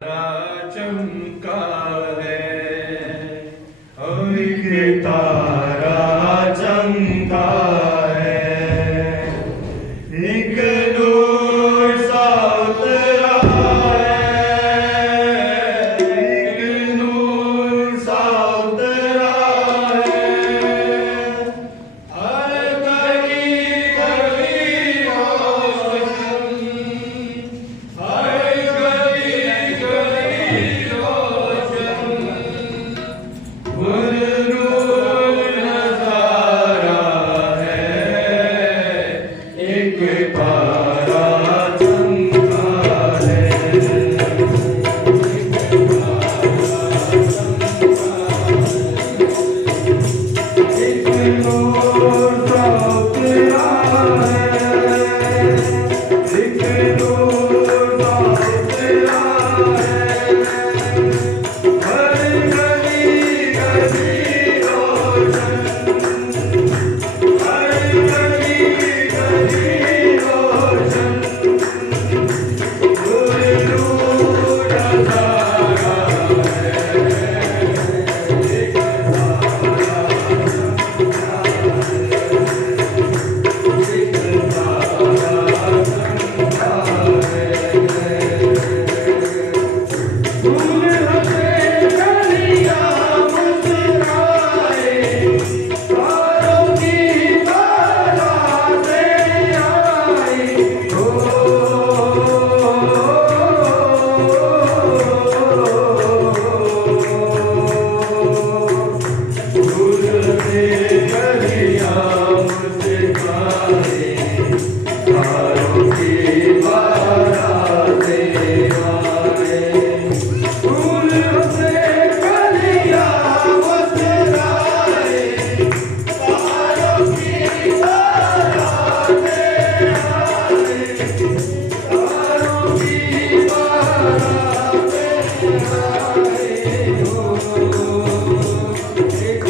तारा चमका है, और एक तारा चमका है, एक नूर सा उतरा है, एक नूर सा उतरा है, हर गली गली रोशन, हर गली गली रोशन, गुरूर नजारा है, एक तारा चमका है, एक नूर सा उतरा है, एक नूर सा उतरा है, हर गली गली रोशन, हर गली गली रोशन, गुरूर नजारा फूल हंसे कलियां मुस्कुराए, तारों की बारातें आई, फूल हंसे कलियां मुस्कुराए, तारों की बारातें आई, फूल हंसे कलियां मुस्कुराए, तारों की बारातें आई, तारों की बारातें आई, एक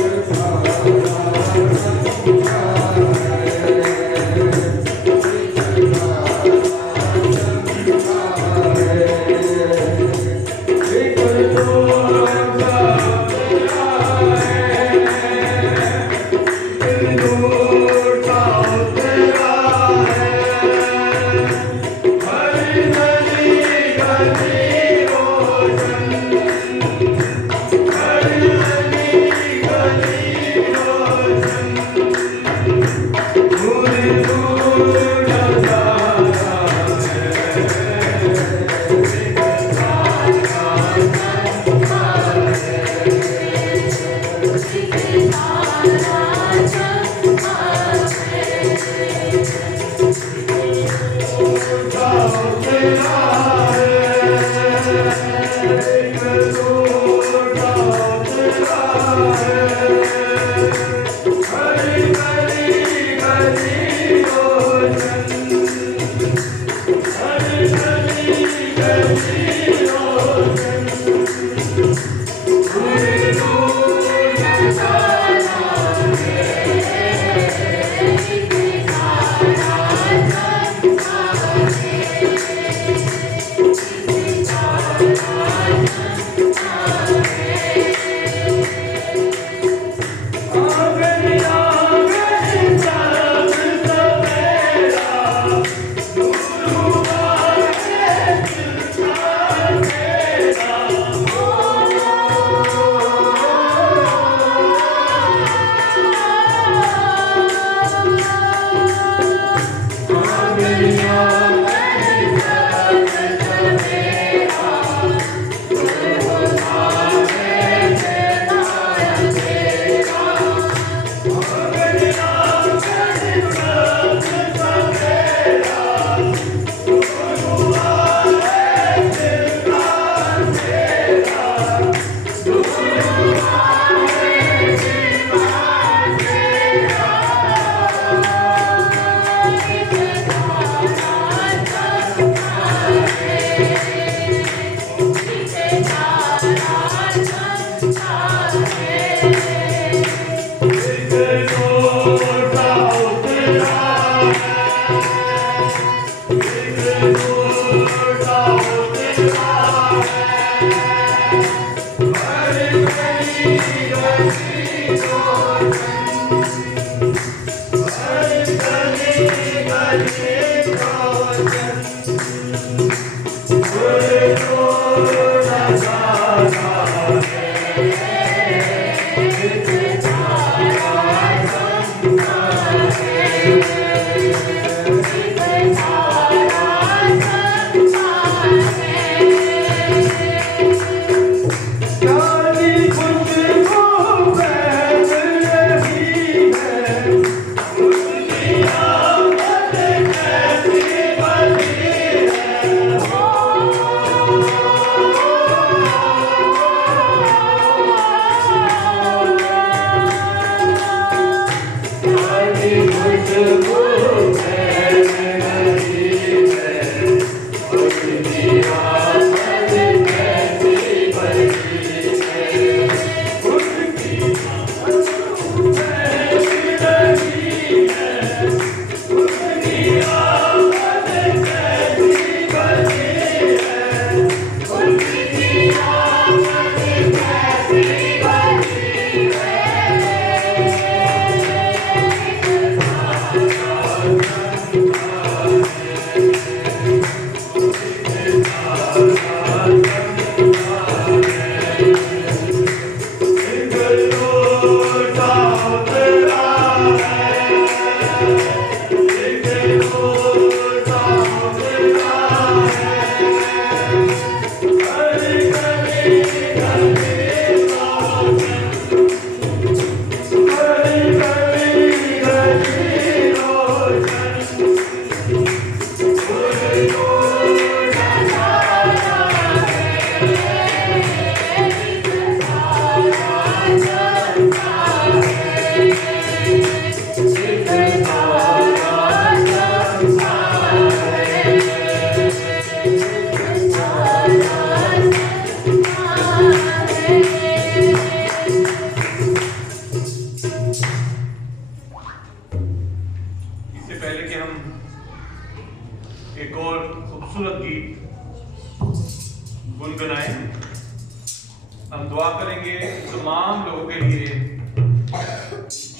हम दुआ करेंगे तमाम लोगों के लिए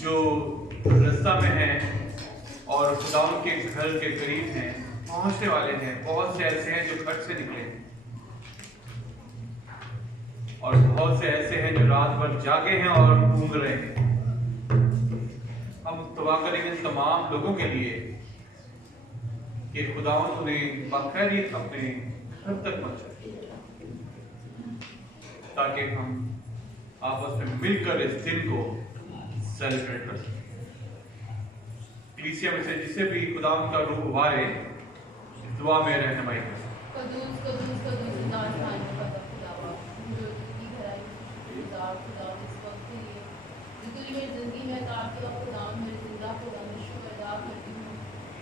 जो रास्ता में हैं और खुदावंद के घर के करीब हैं, पहुंचने वाले हैं। बहुत से ऐसे हैं जो घर से निकले और बहुत से ऐसे हैं जो रात भर जागे हैं और घूम रहे हैं। हम दुआ करेंगे तमाम लोगों के लिए कि खुदावंद उन्हें बखैरियत अपने घर तक पहुंचाए, ताकि हम आपस में मिलकर इस दिन को सेलिब्रेट कर सकें। कलीसिया में से जिसे भी खुदावंद का रूह वाए, दुआ में रहनुमाई करें।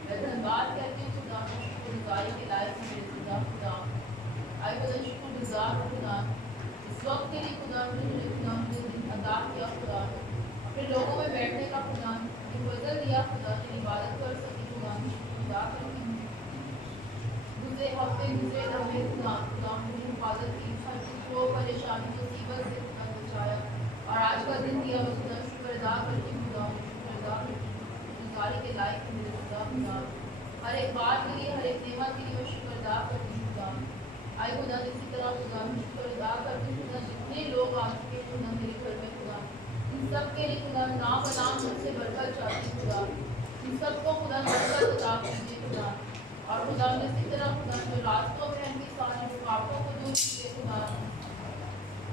धन्यवाद करती हूँ खुदा, शुक्रगुजारी के लायक मेरे खुदा खुदा आए खुदा, शुक्रगुजार खुदा इस वक्त के लिए खुदा, मुझे खुदा मुझे अदा किया खुदा, अपने लोगों में बैठने का खुदा, मुझे फजल दिया खुदा, तेरी इबादत कर सके खुदा, शुक्रगुजार करती हूँ। गुजरे हफ्ते गुजरे लम्हे खुदा खुदा मुझे हिफाजत की, हर को परेशानी मुसीबत से खुदा बचाया और आज का दिन दिया मैं खुदा शुक्र अदा करती हूँ खुदा, शुक्र अदा करती हूँ। शुक्रगुजारी के लायक मेरे खुदा खुदा, हर एक बात के लिए, हर एक नेमत के लिए मैं शुक्र अदा करती हूँ खुदा। आए खुदा इसी तरह खुदा मैं शुक्र अदा करती हूँ खुदा, जितने लोग आ चुके खुदा मेरे घर में खुदा, इन सब के लिए खुदा नाम बनाम मुझसे बरकत चाहती हूँ खुदा, इन सबको खुदा बरकत अदा कीजिए खुदा। और खुदा इसी तरह खुदा जो रास्तों में उनकी सारी रुकावटों को दूर कीजिए खुदा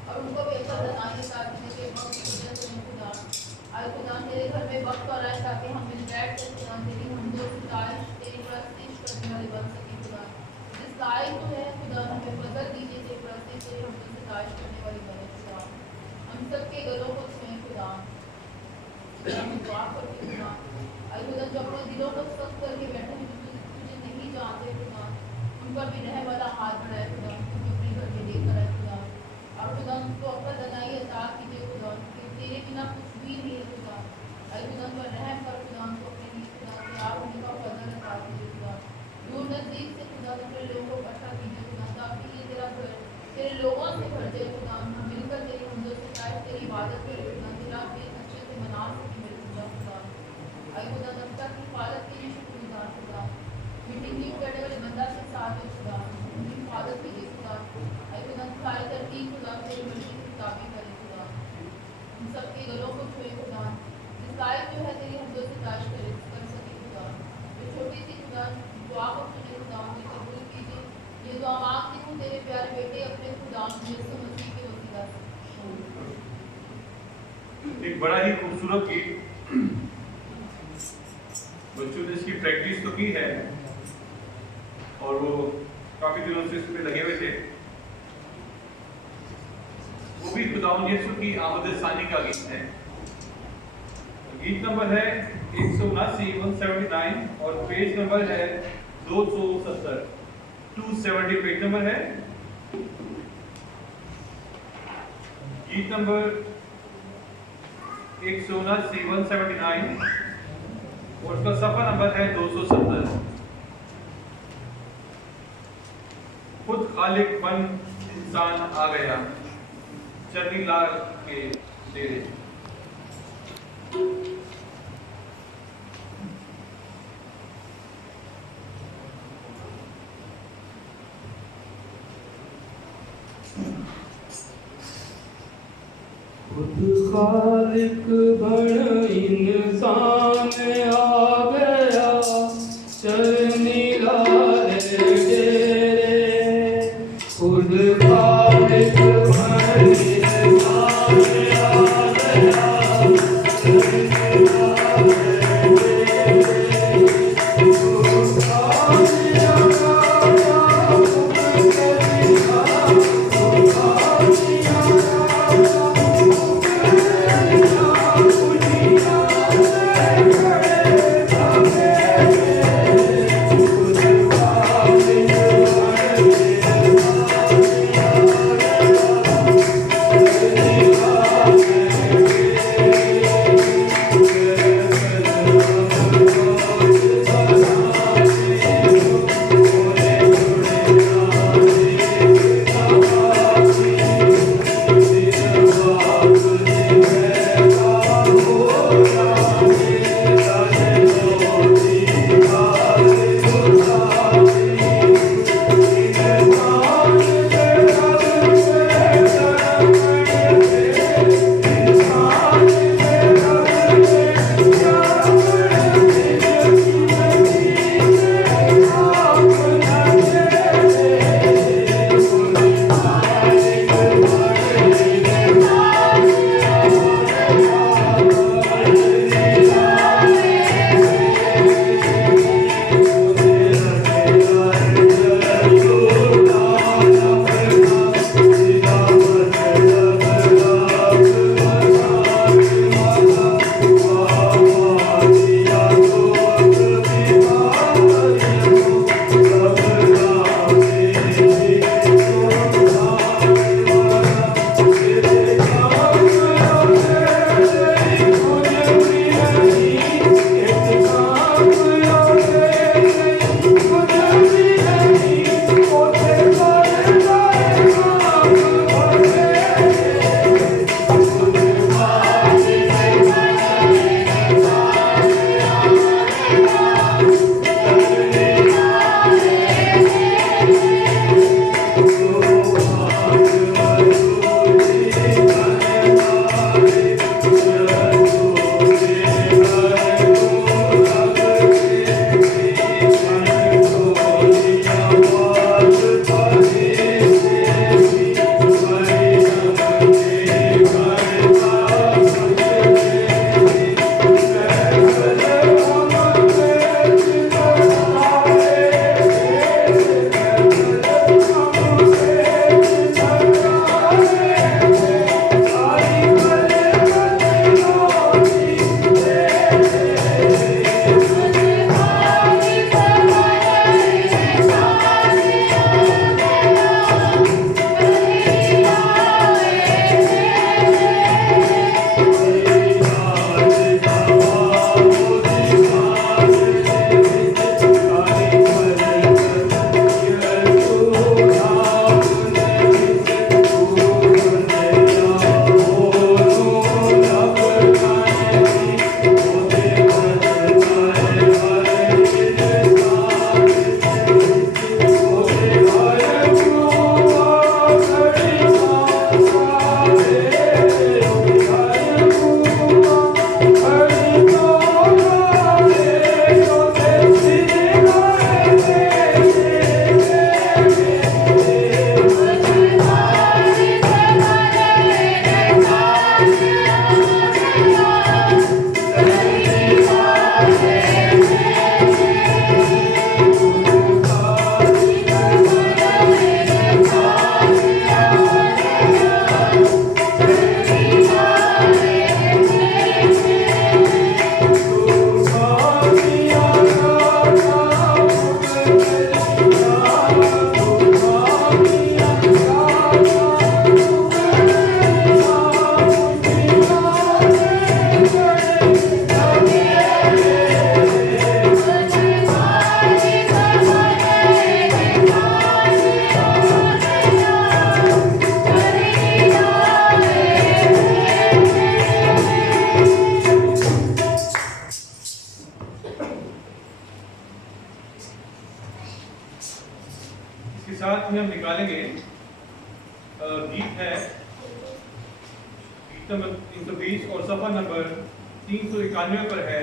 और उनको बेहतर बनाइए, ताकि मेरे वक्त गुजर करें खुदा। आए खुदा तेरे घर में वक्त और आए ताकि हम मिल बैठ कर खुदा तेरी हमदो सितारिश तेरी प्रस्तिश करने वाले बन सके खुदा। जिस लायक तो है खुदा हमें फजल दीजिए, तेरी प्रस्तिश तेरी हमदो सितारिश करने वाली बने खुदा। हम सबके गलों को छुएं खुदा, हम दुआ करते खुदा। आए खुदा जो अपने दिलों को सख्त करके बैठे हैं, तुझे नहीं जानते खुदा, उन पर भी रहम वाला हाथ बढ़ाए खुदा, तुझे अपने घर में लेकर आए खुदा। और खुदा उनको अपना दनाई अता कीजिए खुदा, तेरे बिना कुछ भी नहीं है खुदा। अरे खुदा पर रहम कर खुदा, उनको अपने लिए खुदा तैयार होने का फजल अता कीजिए खुदा। दूर नजदीक से खुदा अपने लोगों को इकट्ठा कीजिए खुदा, ताकि ये तेरा घर तेरे लोगों से भर दे खुदा, हम मिलकर तेरी हमदो सिताइश तेरी इबादत करें खुदा, तेरा दिन अच्छे से मना सके मेरे खुदा खुदा। आए खुदा तब तक हिफाजत के लिए शुक्रगुजार खुदा, मीटिंग लीड करने वाले बंदा के साथ है खुदा, उनकी हिफाजत के लिए खुदा। आए खुदा सारी तरतीब खुदा तेरी मर्जी के मुताबिक करे खुदा, उन सबके गलों को छुए खुदा, जिस लायक जो है तेरी हमदो सिताइश करे कर सके खुदा। जो छोटी सी खुदा दुआ को सुने खुदा, उन्हें कबूल कीजिए। ये दुआ मांगती हूँ तेरे प्यारे बेटे अपने खुदा यीशु मसीह के वसीला से। एक बड़ा ही खूबसूरत गीत, बच्चों ने इसकी प्रैक्टिस तो की है और वो काफी दिनों से इसमें लगे हुए थे। वो भी खुदावंद यीशु की आमद सानी का गीत है। गीत नंबर है 179 और पेज नंबर है 270, 270 पेज नंबर है। गीत नंबर 179 और उसका सफा नंबर है 270। खुद खालिक बन इंसान आ गया चरनी लाल के डेरे। खुद खालिक बन इंसान आ गया चरनी लाल डेरे। खुद खालिक बन इंसान आ गया चरनी लाल डेरे। गीत है, गीत नंबर 320 और सफा नंबर 391 पर है,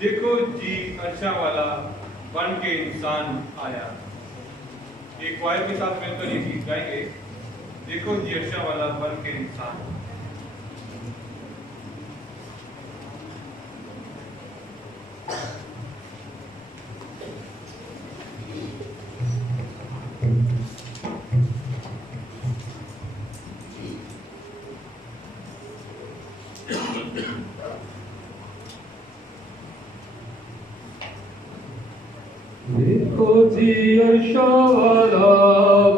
देखो जी अर्शा वाला बन के इंसान आया। एक क्वायर के साथ मिलकर ये गीत गाएंगे, देखो जी अर्शा वाला बन के इंसान। देखो जी अर्शा वाला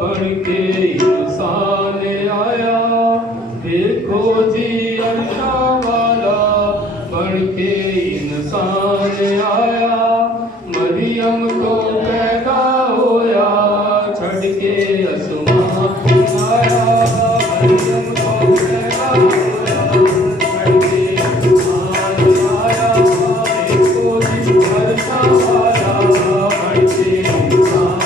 बन के इंसान आया, देखो जी अर्शा वाला बन के इंसान आया। मरियम तो पैदा होया छड़ के आसमान आया, मरियम तो पैदा होया छड़ के आसमान आया। देखो जी अर्शा वाला बन के इंसान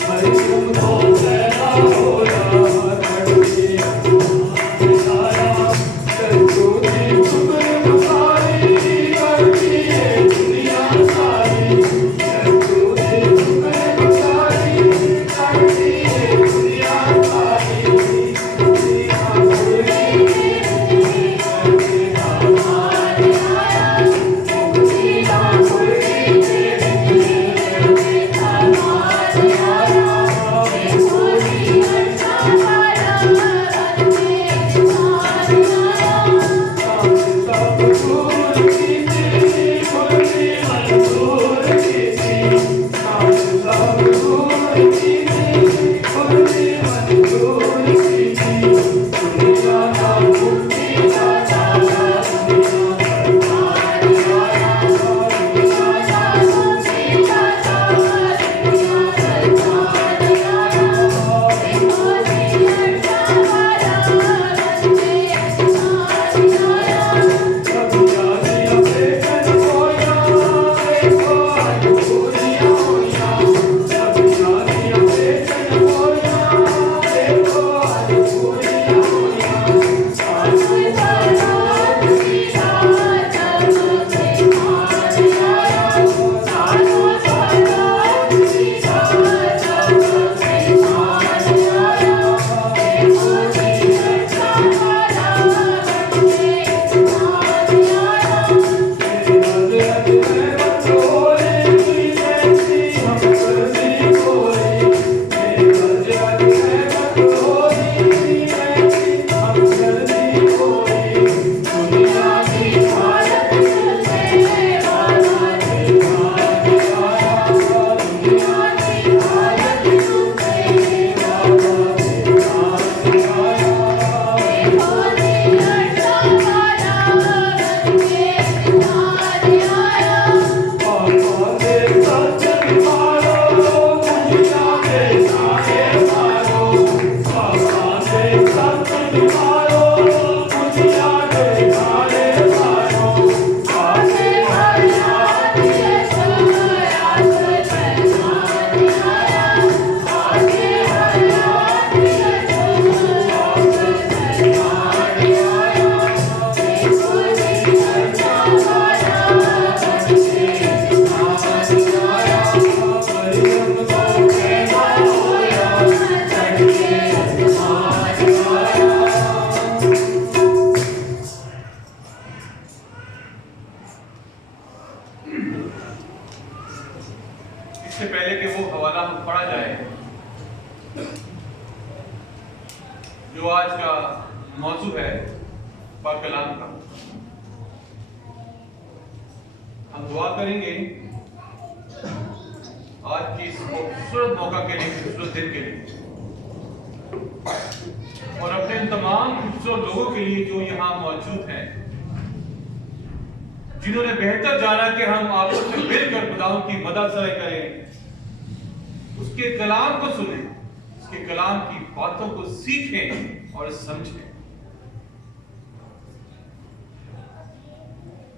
मरियम तो पैदा होया छड़ के आसमान आया। चलो जी शुक्र सारी करती है दुनिया सारी, चलो जी शुक्र सारी करती है दुनिया सारी। इससे पहले कि वो हवाला हम पढ़ा जाए, जो आज का मौजू है पाक कलाम का, हम दुआ करेंगे आज की इस खूबसूरत मौका के लिए, खूबसूरत दिन के लिए, और अपने तमाम खूबसूरत लोगों के लिए जो यहाँ मौजूद हैं, जिन्होंने बेहतर जाना कि हम आपस में मिलकर खुदाओं की मदद से करें, उसके कलाम को सुने, उसके कलाम की बातों को सीखें और समझें।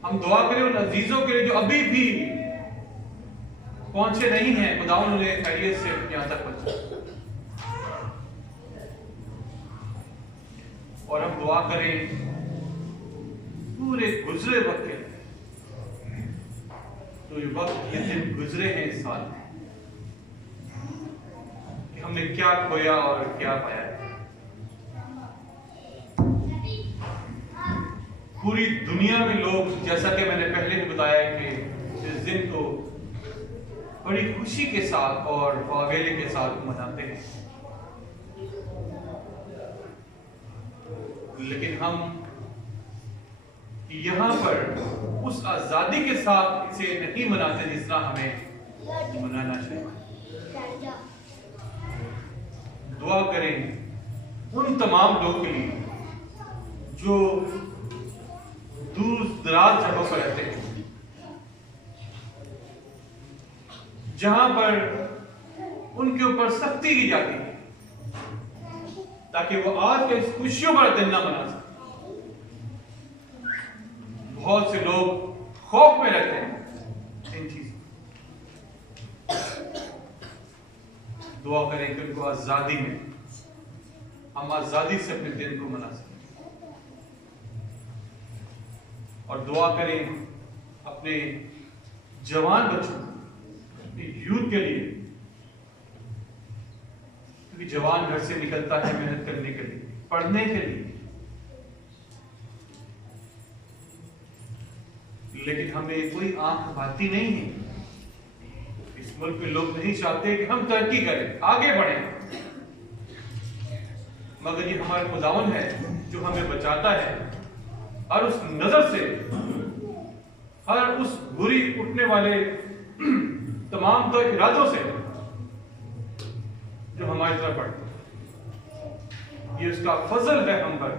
हम दुआ करें उन अजीजों के लिए जो अभी भी पहुंचे नहीं हैं, खुदावंद उन्हें खैरियत से यहां तक पहुंचा। और हम दुआ करें पूरे गुजरे वक्त के लिए, तो ये वक्त ये दिन गुजरे हैं इस साल में, कि हमने क्या खोया और क्या पाया। पूरी दुनिया में लोग, जैसा कि मैंने पहले भी बताया, कि इस दिन को बड़ी खुशी के साथ और वावेले के साथ मनाते हैं, लेकिन हम यहाँ पर उस आजादी के साथ इसे नहीं मनाते जिस तरह हमें मनाना चाहिए। दुआ करें उन तमाम लोगों के लिए जो दूर दराज जगहों पर रहते हैं, जहां पर उनके ऊपर सख्ती की जाती है, ताकि वो आज के इस खुशियों पर दिन ना मना सके। बहुत से लोग खौफ में रहते हैं इन चीजों। दुआ करें कि उनको आजादी में, हम आजादी से अपने दिन को मना सकें। और दुआ करें अपने जवान बच्चों, अपने यूथ के लिए, क्योंकि जवान घर से निकलता है मेहनत करने के लिए, पढ़ने के लिए, लेकिन हमें कोई आंख बाती नहीं है। इस मुल्क में लोग नहीं चाहते कि हम तरक्की करें, आगे बढ़ें, मगर ये हमारा खुदावन है जो हमें बचाता है हर उस नजर से, हर उस बुरी उठने वाले तमाम तो इरादों से जो हमारी तरफ बढ़ते हैं। ये उसका फजल है हम पर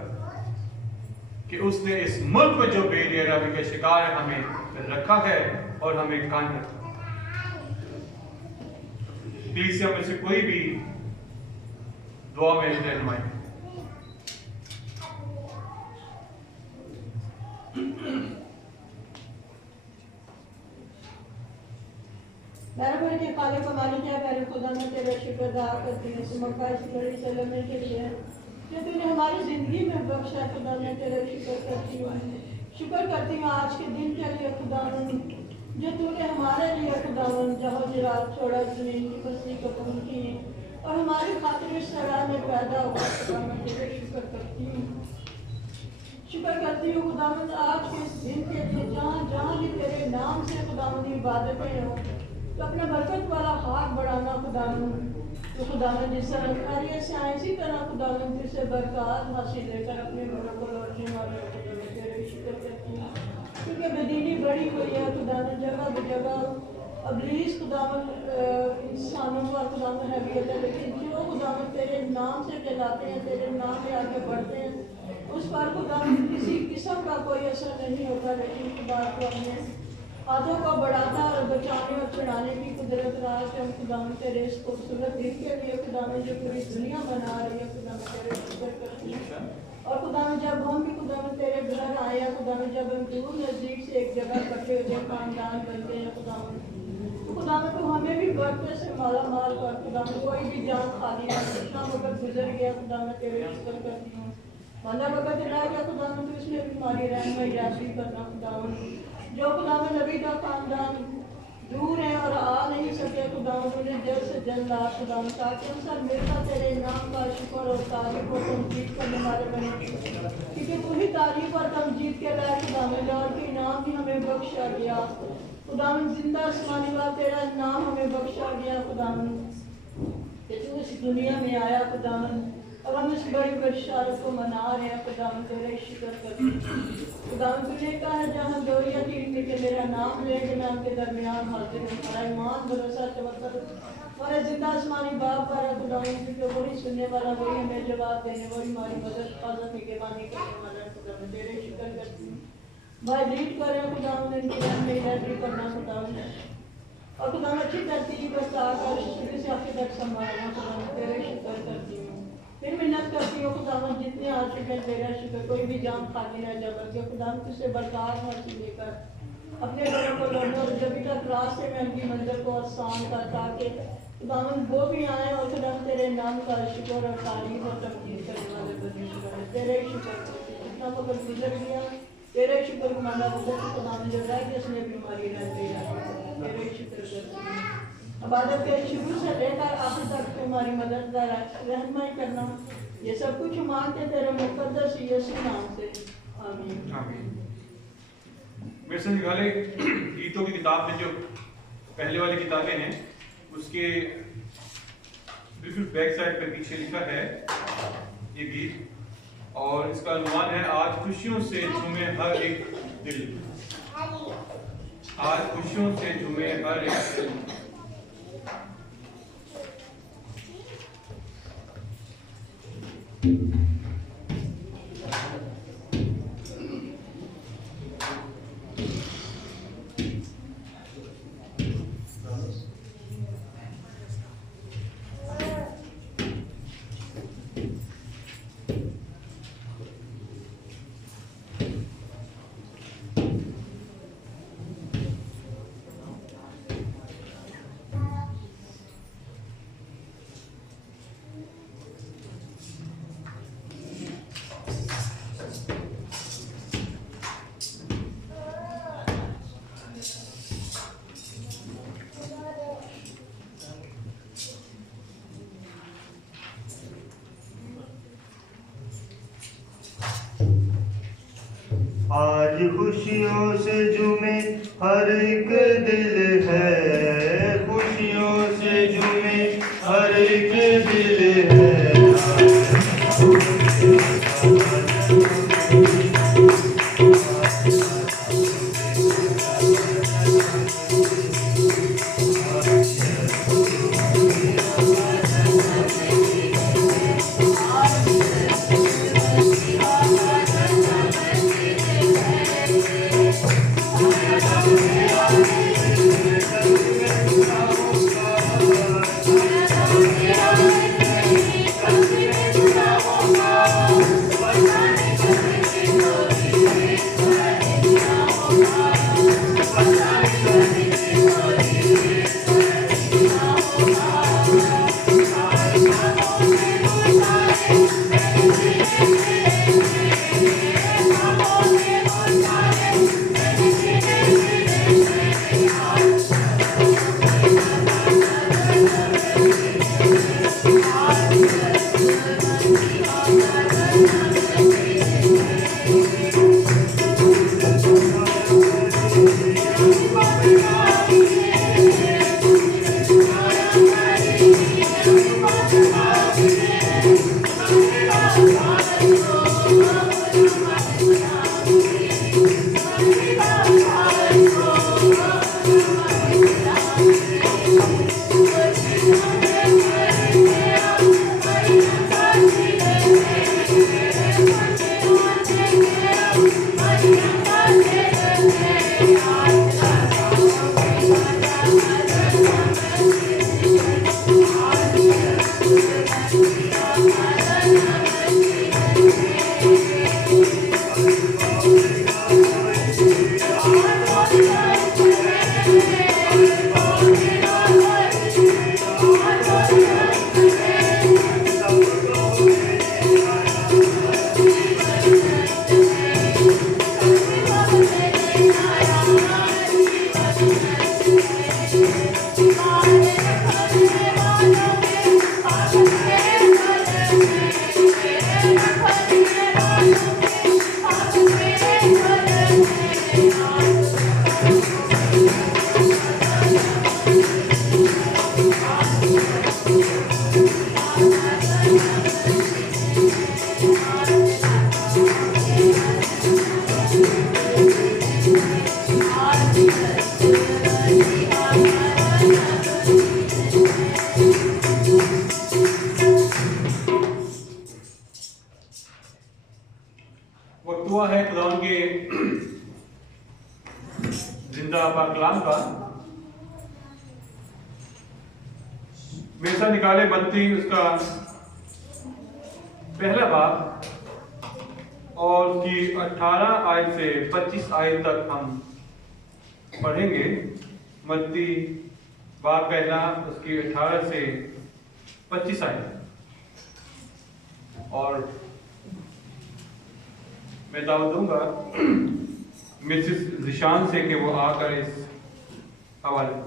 कि उसने इस मुल्क में जो बेरियावी के शिकार है हमें रखा है और हमें कान रखा। प्लीज में से कोई भी दुआ में रहनुमाई। बराबर के काले कमाली क्या प्यारे खुदा मैं तेरा शुक्र अदा करती हूँ इस मौका इस लड़ी से लड़ने के लिए जो तूने हमारी जिंदगी में बख्शा। खुदा मैं तेरा शुक्र करती हूँ आज के दिन के लिए खुदावन, जो तूने हमारे लिए खुदावन जहाँ जिरात छोड़ा, जमीन की बस्ती कबूल की और हमारी खातिर इस सराय में पैदा हुआ। खुदा मैं तेरा शुक्र करती हूँ खुदावन आज के इस दिन के लिए जहाँ जहाँ भी तेरे नाम से खुदावन इबादतें हो, तो अपना बरकत वाला हाथ बढ़ाना खुदावन, तो खुदावन जिस तरह खैरियत से आए इसी तरह खुदावन तुझसे बरकत हासिल लेकर अपने घरों को लौटने वाले तेरे शुक्र करती हूँ, क्योंकि बदीनी बड़ी हुई है खुदावन, जगह बजगह अबलीस खुदावन इंसानों का खुदावन हैवियत है, लेकिन जो खुदावन तेरे नाम से कहलाते हैं, तेरे नाम में आगे बढ़ते हैं, उस पर खुदावन किसी किस्म का कोई असर नहीं होता। लेकिन खुदा को अपने हाथों को बढ़ाता और बचाने और छुड़ाने की कुदरत राज हम खुदावन तेरे इस खूबसूरत दिन के लिए खुदावन जो पूरी दुनिया बना रही है, खुदावन तेरे शुक्र करती है। और खुदावन जब हम भी खुदावन तेरे घर आए हैं, खुदावन जब हम दूर नजदीक से एक जगह इकट्ठे होते हैं, खानदान बनते हैं खुदावन, तो खुदावन तो हमें भी बरकत से माला माल कर खुदावन, कोई भी जान खाली है, कितना वक्त गुजर गया खुदावन तेरे शुक्र करती हूँ। माना वक्त रह गया खुदावन तो इसमें भी हमारी रहनुमाई राशि करना खुदावन, जो खुदावन नबी का खानदान दूर है और आ नहीं सके खुदावन, उन्हें जल्द से जल्द ला खुदावन, ताकि हम सब मिलकर तेरे नाम का शुक्र और तारीफ और तमजीद करने वाले बने, क्योंकि तू ही तारीफ और तमजीद के लायक खुदावन, और के इनाम भी हमें बख्शा गया खुदावन, जिंदा आसमानी वाला तेरा नाम हमें बख्शा गया खुदावन, कि तू इस दुनिया में आया खुदावन, और हम इस बड़ी बशारत को मना रहे हैं खुदावन, तेरे शुक्र करते हैं खुदावन। तुझे कहा है जहाँ दो या तीन के मेरा नाम लेके मैं उनके दरमियान हाजिर हूँ। हमारा ईमान भरोसा तवक्कुल हमारे जिंदा आसमानी बाप पर है खुदावन, क्योंकि वही सुनने वाला, वही हमें जवाब देने, वही हमारी मदद हिफाजत निगरानी करने वाला है खुदावन, तेरे शुक्र करती हूँ। भाई लीड कर रहे हैं खुदावन, इनकी रहनुमाई करना खुदावन, और खुदावन अच्छी तरतीब बताकर शुरू से आखिर तक संभालना खुदावन, तेरे शुक्र करती हूँ। फिर मिन्नत करती हूँ खुदावन, जितने आ चुके हैं तेरा शुक्र, कोई भी जान खाली न जाए, बल्कि खुदावन तुझसे बरकत हासिल लेकर अपने घरों को लौटने, और जब तक रास्ते में उनकी मंजिल को आसान कर, ताकि खुदावन वो भी आए और खुदावन तेरे नाम का शुक्र और तारीफ और तमजीद करने वाले बने। तेरे ही शुक्र करते हैं। जितना वक्त गुजर गया तेरे ही शुक्र माना बंदा की खुदा ने जो राय जिसने बीमारी रह गई तेरे ही शुक्र करते हैं। इबादत के शुरू से लेकर आखिर तक तुम्हारी मदद का रहनुमाई करना, ये सब कुछ मांगते तेरे मुकद्दस यीशु नाम से, आमीन। आमीन। मेरे से निकाले गीतों की किताब में जो पहले वाली किताबें हैं उसके बिल्कुल बैक साइड पे पीछे लिखा है ये गीत, और इसका अनुमान है आज खुशियों से झूमे हर एक दिल, आज खुशियों से झूमे हर एक दिल। आज खुशियों से झूमे हर एक दिल है, खुशियों से झूमे हर एक दिल है। वक्त हुआ है खुदावन के जिंदा पाक कलाम का। मेसा निकाले बनती उसका पहला बाब और उसकी 18 आयत से 25 आयत तक हम पढ़ेंगे। मत्ती बाब पहला उसकी 18 से 25 आयत, और मैं दावत दूंगा मिसेस जिशान से कि वो आकर इस हवाले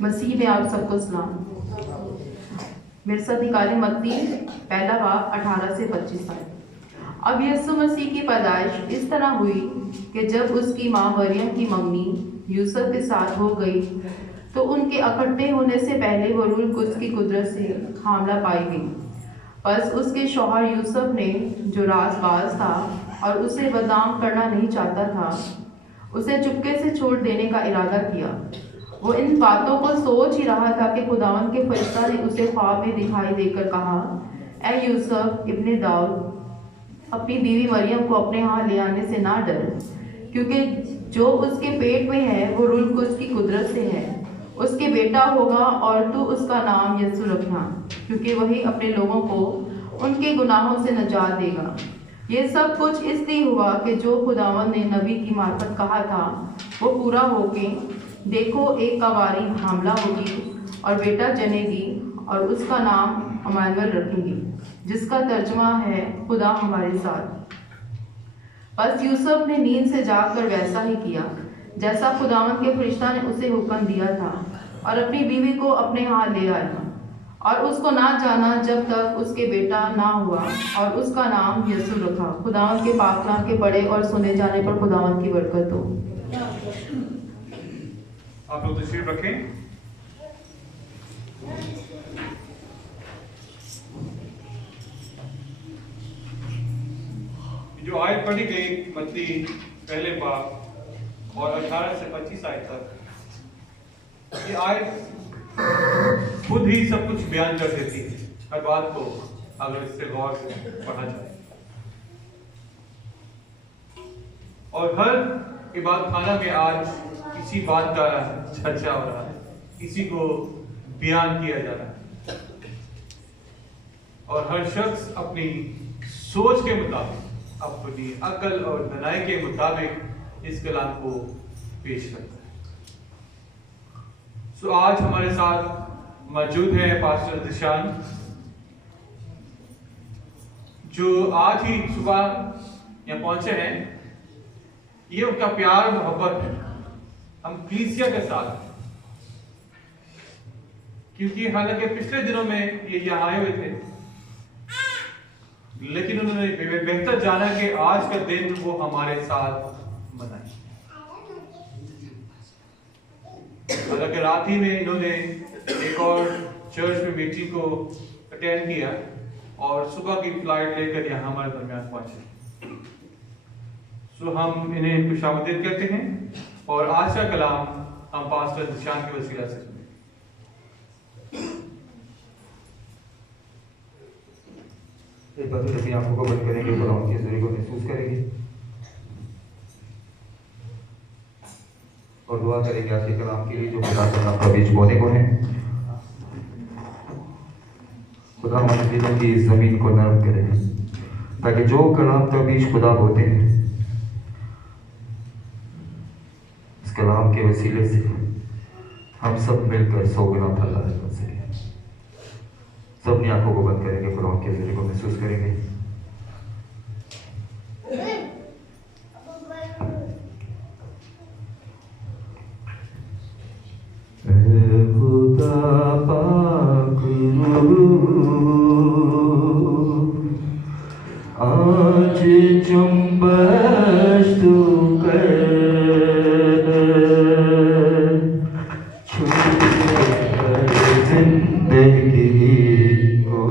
मसीह में आप सबको सलाम। मिर्सा अधिकारी मत्ती पहला बाब 18 से 25 आए। अब यीशु मसीह की पैदाइश इस तरह हुई कि जब उसकी माँ मरियम की मंगनी यूसुफ के साथ हो गई तो उनके इकट्ठे होने से पहले वो रूह कुद्स की कुदरत से हामला पाई गई। बस उसके शौहर यूसुफ ने, जो राजबाज था और उसे बदनाम करना नहीं चाहता था, उसे चुपके से छोड़ देने का इरादा किया। वो इन बातों को सोच ही रहा था कि खुदावन के फरिश्ता ने उसे ख्वाब में दिखाई देकर कहा, ऐ यूसुफ इब्ने दाऊद, अपनी बीवी मरियम को अपने यहाँ ले आने से ना डर, क्योंकि जो उसके पेट में है वो रूह कुद्स की कुदरत से है। उसके बेटा होगा और तू उसका नाम यीशु रखना, क्योंकि वही अपने लोगों को उनके गुनाहों से नजात देगा। ये सब कुछ इसलिए हुआ कि जो खुदावन ने नबी की मार्फत कहा था वो पूरा होके, देखो एक कवारी हामला होगी और बेटा जनेगी और उसका नाम अमानुएल रखेंगे, जिसका तर्जुमा है खुदा हमारे साथ। बस यूसुफ ने नींद से जागकर वैसा ही किया जैसा खुदावन के फरिश्ता ने उसे हुक्म दिया था, और अपनी बीवी को अपने हाथ ले आया और उसको ना जाना जब तक उसके बेटा ना हुआ, और उसका नाम यीशु रखा। खुदावन के पाक कलाम के पढ़े और सुने जाने पर खुदावन की बरकत हो। आप लोग तशरीफ रखें। जो आयत पढ़ी गई मत्ती पहले बाब और 18 से 25 आयत तक, ये आयत खुद ही सब कुछ बयान कर देती है, हर बात को अगर इससे गौर से पढ़ा जाए। और हर इबादत खाना में आज इसी बात का चर्चा हो रहा है, इसी को बयान किया जा रहा है, और हर शख्स अपनी सोच के मुताबिक, अपनी अकल और दनाई के मुताबिक इस कलाम को पेश करता है। सो आज हमारे साथ मौजूद है पास्टर जिशान, जो आज ही सुबह यहाँ पहुंचे हैं। ये उनका प्यार मोहब्बत है हम कलीसिया के साथ, क्योंकि हालांकि पिछले दिनों में ये यहाँ आए हुए थे, लेकिन उन्होंने बेहतर जाना कि आज का दिन वो हमारे साथ मनाए। हालांकि रात ही में इन्होंने एक और चर्च में मीटिंग को अटेंड किया और सुबह की फ्लाइट लेकर यहाँ हमारे दरमियान पहुंचे। सो हम इन्हें खुशामदीद कहते हैं और आज का कलाम हम पास्टर जिशान के वसीला से सुने। एक बार अपनी आंखों को बंद करेंगे, खुदावंद की हज़ूरी को महसूस करेंगे और दुआ करेंगे आज के कलाम के लिए जो खुदा का आपका बीच बोने को है। खुदा हमारे दिलों की जमीन को नरम करे, ताकि जो कलाम का बीज खुदा बोते हैं, इस कलाम के वसीले से हम सब मिलकर 100 गुना फल हासिल कर सकें। सब अपनी आंखों को बंद करेंगे, खुदावंद की हज़ूरी को महसूस करेंगे। खुदा पाक आज जुम्बश तू कर, जिंदगी को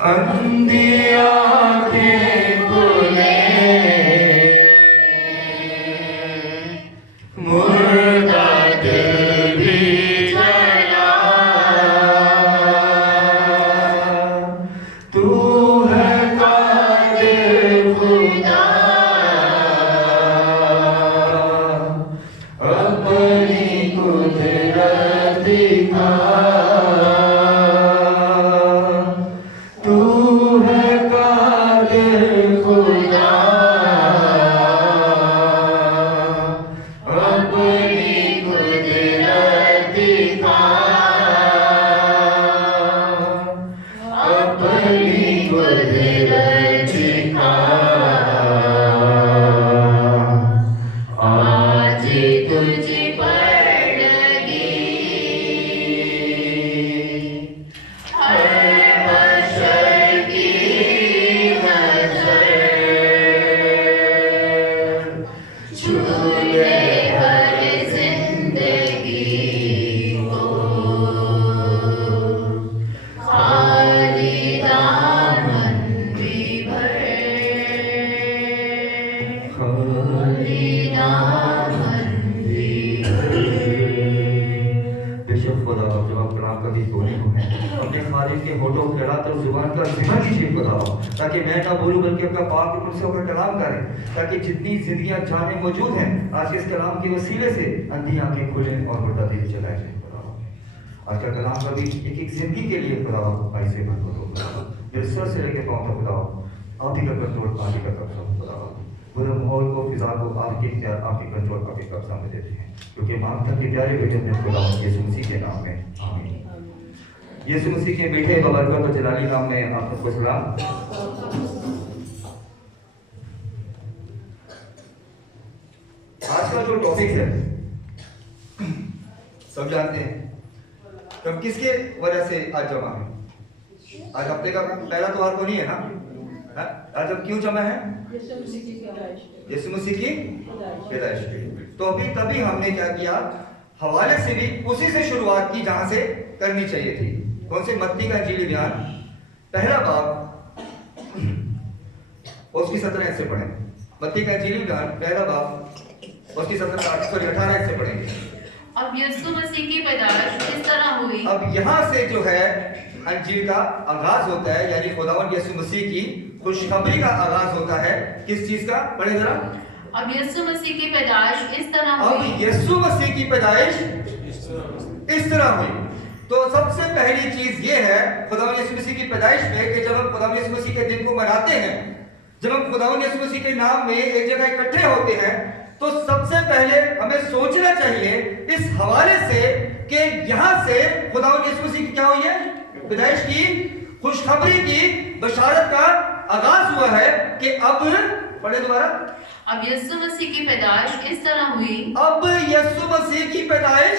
अंधी आंखें खुले, मुर्दा दिल भी जला, तू है कादिर खुदा, अपनी कुदरत दिखा, ताकि मैं ना बोलूं बल्कि अपना पाक हुक्म से होकर कलाम करें, ताकि जितनी जिंदगियां जाने मौजूद हैं आज के इस कलाम के वसीले से अंधी आंखें खुलें और मुर्दा दिल जलाए जाए। आज का कलाम कभी एक एक जिंदगी के लिए खुदा ऐसे मत करो, मेरे सर से लेकर पाँव तक खुदा आप ही का कंट्रोल, आप ही का कब्जा खुदा, पूरे माहौल को फिजा को आपके इख्तियार, आपके कंट्रोल, आपके कब्जा में देते हैं, क्योंकि मांगता कि प्यारे बेटे ने खुदा यीशु मसीह के नाम में आमीन। यीशु मसीह के मीठे बबरकत और जलाली नाम में आप सबको सलाम। आज का जो टॉपिक है सब जानते हैं, कब किसके वजह से आज जमा है? आज हफ्ते का पहला त्योहार तो नहीं है ना? आज हम क्यों जमा है? यीशु मसीह की पैदाइश के लिए। तो अभी तभी हमने क्या किया, हवाले से भी उसी से शुरुआत की जहां से करनी चाहिए थी। कौन से? मत्ती का इंजील बयान पहला बाब उसकी 17 से पढ़ें। मत्ती का इंजील बयान पहला बाब उसकी 18 से पढ़ेंगे। अब यीशु मसीह की पैदाइश इस तरह हुई। अब यहाँ से जो है अंजील का आगाज होता है, यानी खुदावंद यीशु मसीह की खुशखबरी का आगाज होता है। किस चीज का? पढ़े जरा। अब यीशु मसीह की पैदाइश इस तरह हुई। अब यीशु मसीह की पैदाइश इस तरह हुई। तो सबसे पहली चीज ये है खुदावंद यीशु मसीह की पैदाइश में कि जब हम खुदावंद यीशु मसीह के दिन को मनाते हैं, जब हम खुदावंद यीशु मसीह के नाम में एक जगह इकट्ठे होते हैं, तो सबसे पहले हमें सोचना चाहिए इस हवाले से कि यहाँ से खुदावंद यीशु मसीह की क्या हुई है? पैदाइश की खुशखबरी की बशारत का आगाज हुआ है कि अब पढ़े दोबारा। अब यीशु मसीह की पैदाइश इस तरह हुई। अब यीशु मसीह की पैदाइश।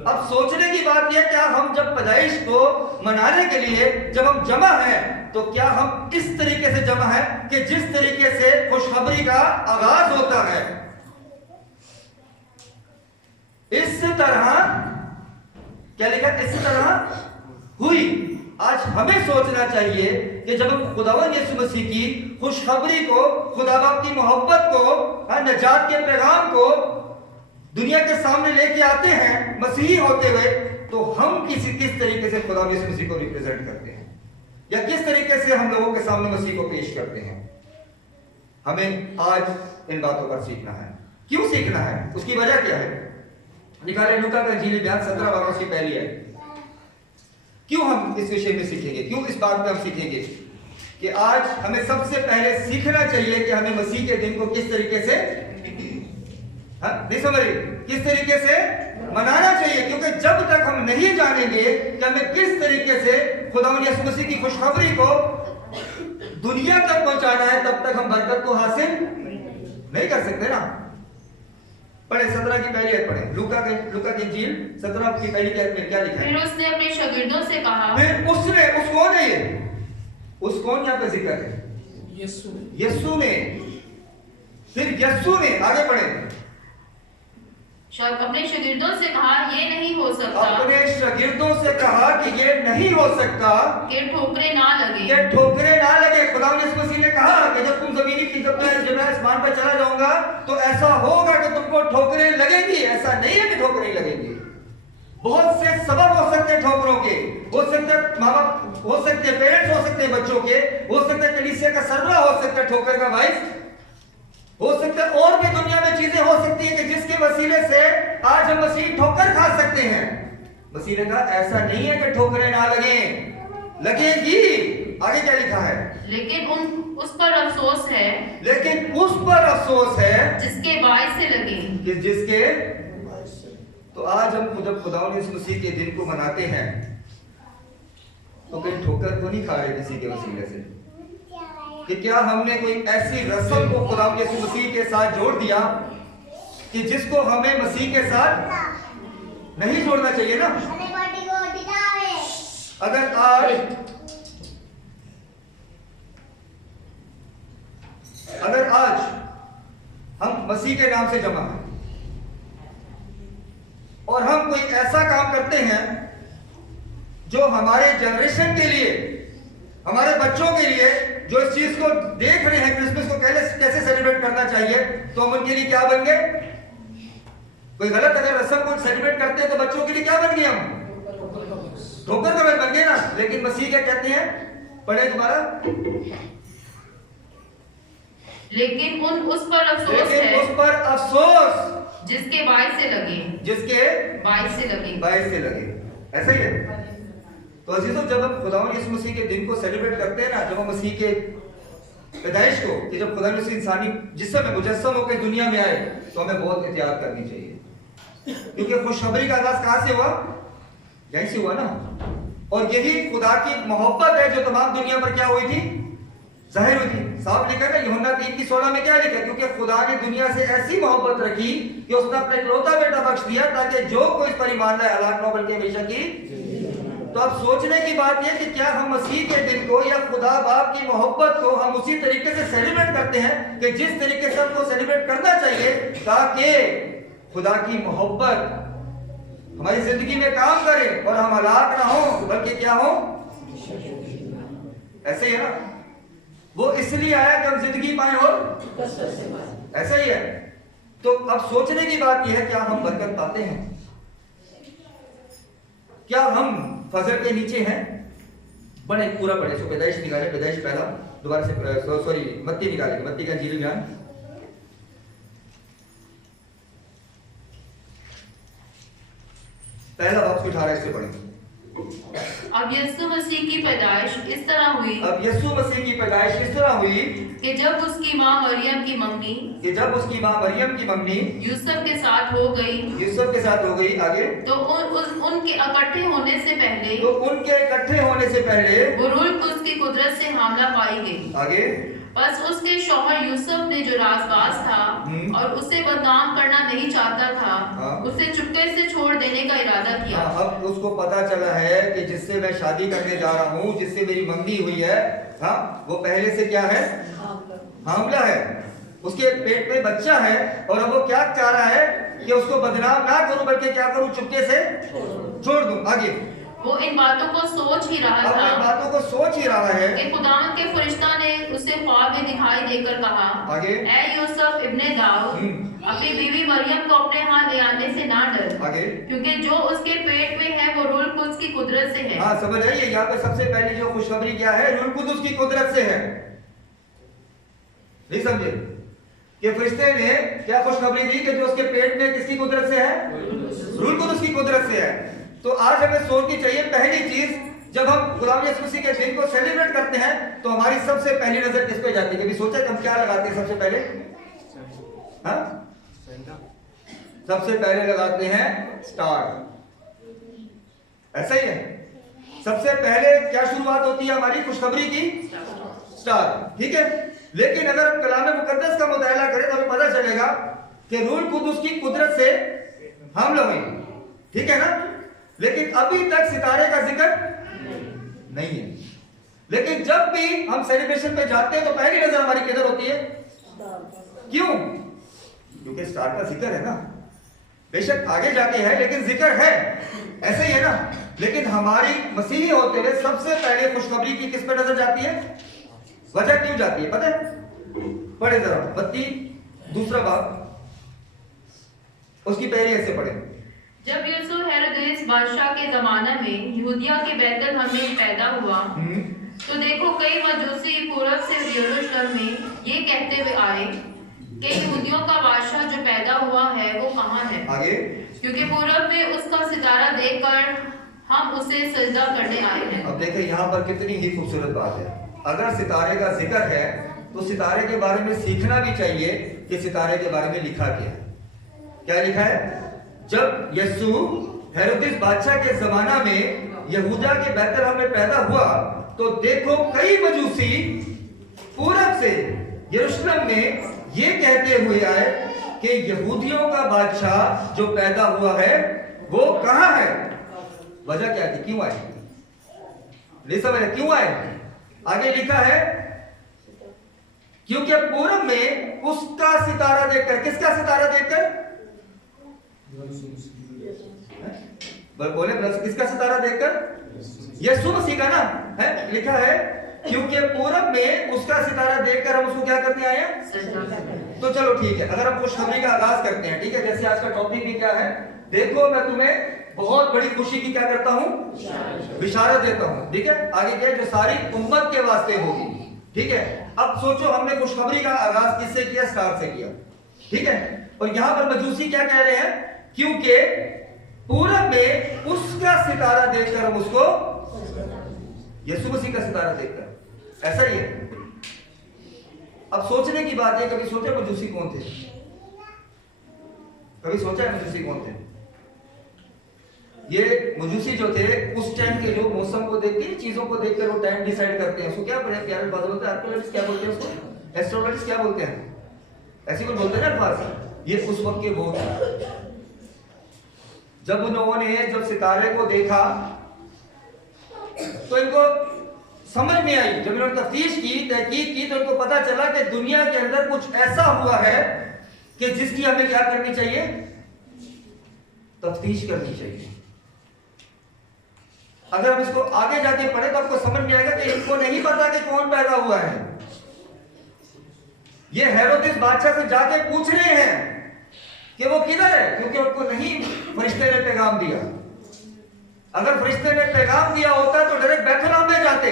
अब सोचने की बात यह, क्या हम जब पैदाइश को मनाने के लिए जब हम जमा हैं, तो क्या हम इस तरीके से जमा हैं कि जिस तरीके से खुशखबरी का आगाज होता है, इस तरह क्या लिखा? इस तरह हुई। आज हमें सोचना चाहिए कि जब हम खुदावंद यीशु मसीह की खुशखबरी को, खुदा बाप की मोहब्बत को, नजात के पैगाम को दुनिया के सामने लेके आते हैं मसीही होते हुए, तो हम किस तरीके से खुदा यीशु मसीह को रिप्रेजेंट करते हैं, या किस तरीके से हम लोगों के सामने मसीह को पेश करते हैं। हमें आज इन बातों पर सीखना है। क्यों सीखना है? उसकी वजह क्या है? निकाले लूका का इंजील बयान 17 बाब उसकी पहली है। क्यों हम इस विषय में सीखेंगे? क्यों इस बात पे हम सीखेंगे कि आज हमें सबसे पहले सीखना चाहिए कि हमें मसीह के दिन को किस तरीके से, नहीं समझ रही, किस तरीके से मनाना चाहिए। क्योंकि जब तक हम नहीं जानेंगे कि हमें किस तरीके से खुदावंद यीशु मसीह की खुशखबरी को दुनिया तक पहुंचाना है, तब तक हम बरकत को हासिल नहीं कर सकते ना। पढ़े 17 की पहली आयत पढ़े। लूका की इंजील 17 की पहली आयत में क्या लिखा है? फिर उसने अपने शागिर्दों से कहा। फिर उसने, उस कौन है ये? उस कौन यहाँ पे जिक्र है? यीशु ने। फिर यीशु ने, आगे पढ़े। अपने शागिर्दों से कहा ये नहीं हो सकता अपने शागिर्दों से कहा कि ये नहीं हो सकता कि ठोकरें ना लगे। कि ठोकरें ना लगे। खुदा यीशु मसीह ने कहा कि जब तुम जब मैं आसमान पर चला जाऊंगा तो ऐसा होगा कि तुमको ठोकरें लगेंगी। ऐसा नहीं है कि ठोकरें लगेंगी। बहुत से सबब हो सकते हैं ठोकरों के, हो सकते हैं माँ बाप हो सकते हैं, पेरेंट्स हो सकते हैं बच्चों के, हो सकता है कलीसिया का सरबराह हो सकता है ठोकर का वाइस, हो सकता है और भी दुनिया में चीजें हो सकती है कि जिसके वसीले से आज हम मसीह ठोकर खा सकते हैं। मसीह ने कहा ऐसा नहीं है कि ठोकरें ना लगे, लगेगी। आगे क्या लिखा है? लेकिन उस पर अफसोस है, लेकिन उस पर अफसोस है जिसके बाइस से लगे। कि जिसके तो आज हम जब खुदावंद यीशु मसीह के दिन को मनाते हैं तो कहीं ठोकर तो नहीं खा रहे किसी के वसीले से कि क्या हमने कोई ऐसी रस्म को खुदावंद यीशु मसीह के साथ जोड़ दिया कि जिसको हमें मसीह के साथ नहीं जोड़ना चाहिए ना। अगर आज हम मसीह के नाम से जमा हैं और हम कोई ऐसा काम करते हैं जो हमारे जनरेशन के लिए, हमारे बच्चों के लिए जो इस चीज को देख रहे हैं क्रिसमस को कैसे सेलिब्रेट करना चाहिए, तो हम उनके लिए क्या बन गए? कोई गलत अगर रस्म को सेलिब्रेट करते हैं तो बच्चों के लिए क्या बन गए? हम ठोकर का बन गए ना। लेकिन मसीह क्या कहते हैं? पढ़े दोबारा। लेकिन उस पर अफसोस है, उस पर अफसोस जिसके बाइस से लगे, जिसके बाइस से लगे। ऐसा ही है। तो अजीजों, जब हम खुदावंद यीशु मसीह के दिन को सेलिब्रेट करते हैं ना, जब हम मसीह के पैदाइश को, कि जब खुदा मसीह इंसानी जिस्म में मुजस्सम होकर दुनिया में आए, तो हमें बहुत एहतियात करनी चाहिए। क्योंकि खुशखबरी का आगाज कहां से हुआ? यहीं से हुआ ना। और यही खुदा की मोहब्बत है जो तमाम दुनिया पर क्या हुई थी? जाहिर हुई थी। साफ लिखा है ना यूहन्ना 3:16 में क्या लिखा है? क्योंकि खुदा ने दुनिया से ऐसी मोहब्बत रखी कि उसने अपना इकलौता बेटा बख्श दिया ताकि जो कोई इस पर ईमान लाए हलाक न बल्कि हमेशा की। तो अब सोचने की बात यह कि क्या हम मसीह के दिन को या खुदा बाप की मोहब्बत को हम उसी तरीके से सेलिब्रेट करते हैं कि जिस तरीके से हमको सेलिब्रेट करना चाहिए, ताकि खुदा की मोहब्बत हमारी जिंदगी में काम करे और हम हलाक ना हो बल्कि क्या हो? ऐसे ही है ना। वो इसलिए आया कि हम जिंदगी पाए और ऐसा ही है। तो अब सोचने की बात यह है, क्या हम बरकत पाते हैं? क्या हम फजर के नीचे हैं? बड़े पूरा पढ़े, सो पैदाइश निकाले, पैदाइश पहला, दोबारा से सॉरी मत्ती निकाले, मत्ती का इंजील बयान पहला बाब 18 से पढ़ेंगे। अब यीशु मसीह की पैदाइश इस तरह हुई, कि जब उसकी मां मरियम की मंगनी यूसुफ के साथ हो गई। आगे तो उनके इकट्ठे होने से पहले वो रूह कुद्स की कुदरत से हामला पाई गई। आगे बस उसके शौहर यूसुफ ने जो राजबाज था और उसे बदनाम करना नहीं चाहता था, उसे चुपके से छोड़ देने का इरादा किया। अब उसको पता चला है कि जिससे मैं शादी करने जा रहा हूँ, जिससे मेरी मंगनी हुई है, वो पहले से क्या है? हामला है, उसके पेट में बच्चा है। और अब वो क्या चाह रहा है कि उसको बदनाम ना करूं बल्कि क्या करूं? चुपके से छोड़ दूं। आगे वो इन बातों को सोच ही रहा है कि खुदावंद के फरिश्ता ने उसे ख्वाब में दिखाई देकर कहा, आगे ऐ यूसुफ इब्ने दाऊद, अपनी बीवी मरियम को अपने हाथ ले आने से ना डर, आगे क्योंकि जो उसके पेट में है वो रूह कुद्स की कुदरत से है। हाँ, समझ आइए, यहाँ पे सबसे पहले जो खुशखबरी क्या है? रूह कुद्स की कुदरत से है। नहीं समझे कि फरिश्ते ने क्या खुशखबरी दी कि जो उसके पेट में किसकी कुदरत से है? रूह कुद्स की कुदरत से है। तो आज हमें सोचनी चाहिए, पहली चीज जब हम खुदावंद यीशु मसीह के दिन को सेलिब्रेट करते हैं तो हमारी सबसे पहली नजर किस पे जाती है? कभी सोचा कि हम क्या लगाते हैं सबसे पहले? सबसे पहले लगाते हैं स्टार। ऐसा ही है। सबसे पहले क्या शुरुआत होती है हमारी खुशखबरी की? स्टार। ठीक है। लेकिन अगर हम कलाम मुकद्दस का मुताला करें तो हमें पता चलेगा कि रूह कुद्स की कुदरत से हमला हुई। ठीक है ना। लेकिन अभी तक सितारे का जिक्र नहीं है। लेकिन जब भी हम सेलिब्रेशन पे जाते हैं तो पहली नजर हमारी किधर होती है? क्यों? क्योंकि स्टार का जिक्र है ना। बेशक आगे जाके है लेकिन जिक्र है, ऐसे ही है ना। लेकिन हमारी मसीही होते हुए सबसे पहले खुशखबरी की किस पे नजर जाती है? वजह क्यों जाती है पता है? पढ़े जरा बत्ती दूसरा बाब, उसकी पहली ऐसे पढ़े। जब यूसुफ हेरोदेस बादशाह के जमाना में यहूदिया के बैतलहम में पैदा हुआ, तो देखो कई मजूसी पूरब से यरूशलेम में ये कहते हुए आए कि यहूदियों का बादशाह जो पैदा हुआ है वो कहाँ है? आगे, क्योंकि पूरब में उसका सितारा देखकर हम उसे सजदा करने आए हैं। अब देखें यहाँ पर कितनी ही खूबसूरत बात है। अगर सितारे का जिक्र है तो सितारे के बारे में सीखना भी चाहिए कि सितारे के बारे में लिखा क्या है। क्या लिखा है? जब यीशु हेरोदेस बादशाह के जमाना में यहूदा के बैतलहम में पैदा हुआ, तो देखो कई मजूसी पूरब से यरूशलेम में ये कहते हुए आए कि यहूदियों का बादशाह जो पैदा हुआ है वो कहां है? वजह क्या थी? क्यों आए? नहीं समझ क्यों आए? आगे लिखा है क्योंकि पूरब में उसका सितारा देखकर, किसका सितारा देखकर? बोले किसका सितारा देखकर? यीशु मसीह का ना है, लिखा है क्योंकि पूरब में उसका सितारा देखकर हम उसको क्या करने आए हैं। तो चलो ठीक है, अगर हम खुशखबरी का आगाज करते हैं, ठीक है। जैसे आज का टॉपिक भी क्या है? देखो मैं तुम्हें बहुत बड़ी खुशी की क्या करता हूं? बिशारत देता हूं, ठीक है। आगे क्या? जो सारी उम्मत के वास्ते होगी, ठीक है। अब सोचो हमने खुशखबरी का आगाज किससे किया? स्टार से किया, ठीक है। और यहां पर मजूसी क्या कह रहे हैं? क्योंकि पूरब में उसका सितारा देखकर हम उसको, यीशु मसीह का सितारा देखकर, ऐसा ही है। अब सोचने की बात है, कभी सोचा मजूसी कौन थे? कभी सोचा है मजूसी कौन थे? ये मजूसी जो थे उस टाइम के जो मौसम को देख के, चीजों को देखकर वो टाइम डिसाइड करते हैं। उसको क्या प्यारे बात बोलते हैं? आर्कियोलॉजिस्ट क्या बोलते हैं उसको? एस्ट्रोलॉजिस्ट क्या बोलते हैं? ऐसे कोई बोलते हैं ना अल्फाज। ये उस वक्त के वो थे जब उन्होंने जब सितारे को देखा तो इनको समझ में आई। जब इन्होंने तफ्तीश की, तहकीक की, तो इनको पता चला कि दुनिया के अंदर कुछ ऐसा हुआ है कि जिसकी हमें क्या करनी चाहिए? तफ्तीश करनी चाहिए। अगर हम इसको आगे जाके पढ़े तो आपको समझ में आएगा कि इनको नहीं पता कि कौन पैदा हुआ है। ये हेरोदेस बादशाह से जाके पूछ रहे हैं कि वो किधर है, क्योंकि उनको नहीं फरिश्ते ने पैगाम दिया। अगर फरिश्ते ने पैगाम दिया होता तो डायरेक्ट बैतलहम में जाते,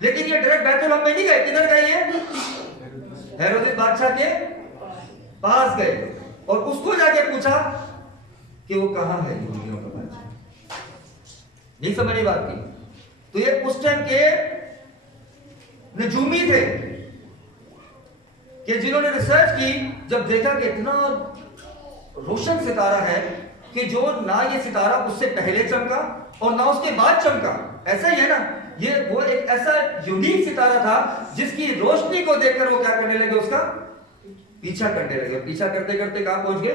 लेकिन ये डायरेक्ट बैतलहम में नहीं गए। किधर गए? ये हेरोदेस बादशाह के पास गए और उसको जाके पूछा कि वो कहां है यहूदियों का बादशाह। नहीं समझ बात की? तो ये उस टाइम के नजूमी थे कि जिन्होंने रिसर्च की, जब देखा कि इतना रोशन सितारा है कि जो ना ये सितारा उससे पहले चमका और ना उसके बाद चमका। ऐसा ही है ना, ये वो एक ऐसा यूनिक सितारा था जिसकी रोशनी को देखकर वो क्या करने लगे? उसका पीछा करने लगे। पीछा करते करते कहां पहुंच गए?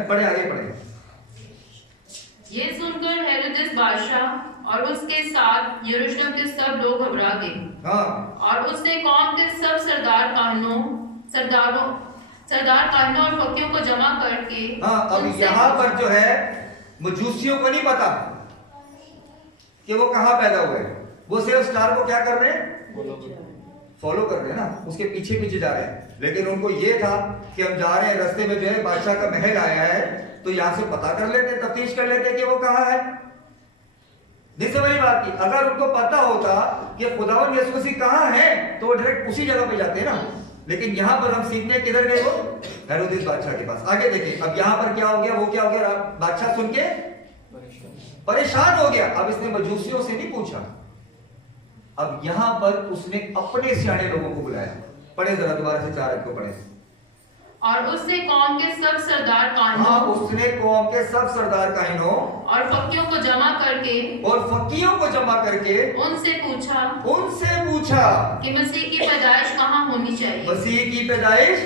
पढ़े, आगे पढ़े। ये सुनकर हेरोदेस बादशाह और उसके साथ यरूशलेम के सब लोग घबरा गए। हाँ। और उसने कौम के सब सरदार काहनों और फकीरों को जमा करके, हाँ, अब यहाँ पर जो है मजूसियों को नहीं पता कि वो कहाँ पैदा हुए। वो सिर्फ स्टार को क्या कर रहे हैं? फॉलो कर रहे हैं ना, उसके पीछे पीछे जा रहे हैं। लेकिन उनको ये था कि हम जा रहे हैं, रास्ते में जो है बादशाह का महल आया है, तो यहाँ से पता कर लेते, तफ्तीश कर लेते कि वो कहाँ है। नहीं समझ बात की? अगर उनको पता होता कि खुदावंद यीशु मसीह कहाँ है तो वो डायरेक्ट उसी जगह पे जाते हैं ना। लेकिन यहाँ पर हम सीखने किधर गए? वो हेरोदेस बादशाह के पास। आगे देखिए, अब यहाँ पर क्या हो गया? वो क्या हो गया? बादशाह सुन के परेशान हो गया। अब इसने मजूसियों से नहीं पूछा, अब यहाँ पर उसने अपने सियाने लोगों को बुलाया। पढ़े जरा दोबारा से 4 को पढ़े। और उसने कौम के सब सरदार काहनों, हाँ, उसने कौम के सब सरदार काहनों और फकीरों को जमा करके उनसे पूछा कि मसीह की पैदाइश कहाँ होनी चाहिए। मसीह की पैदाइश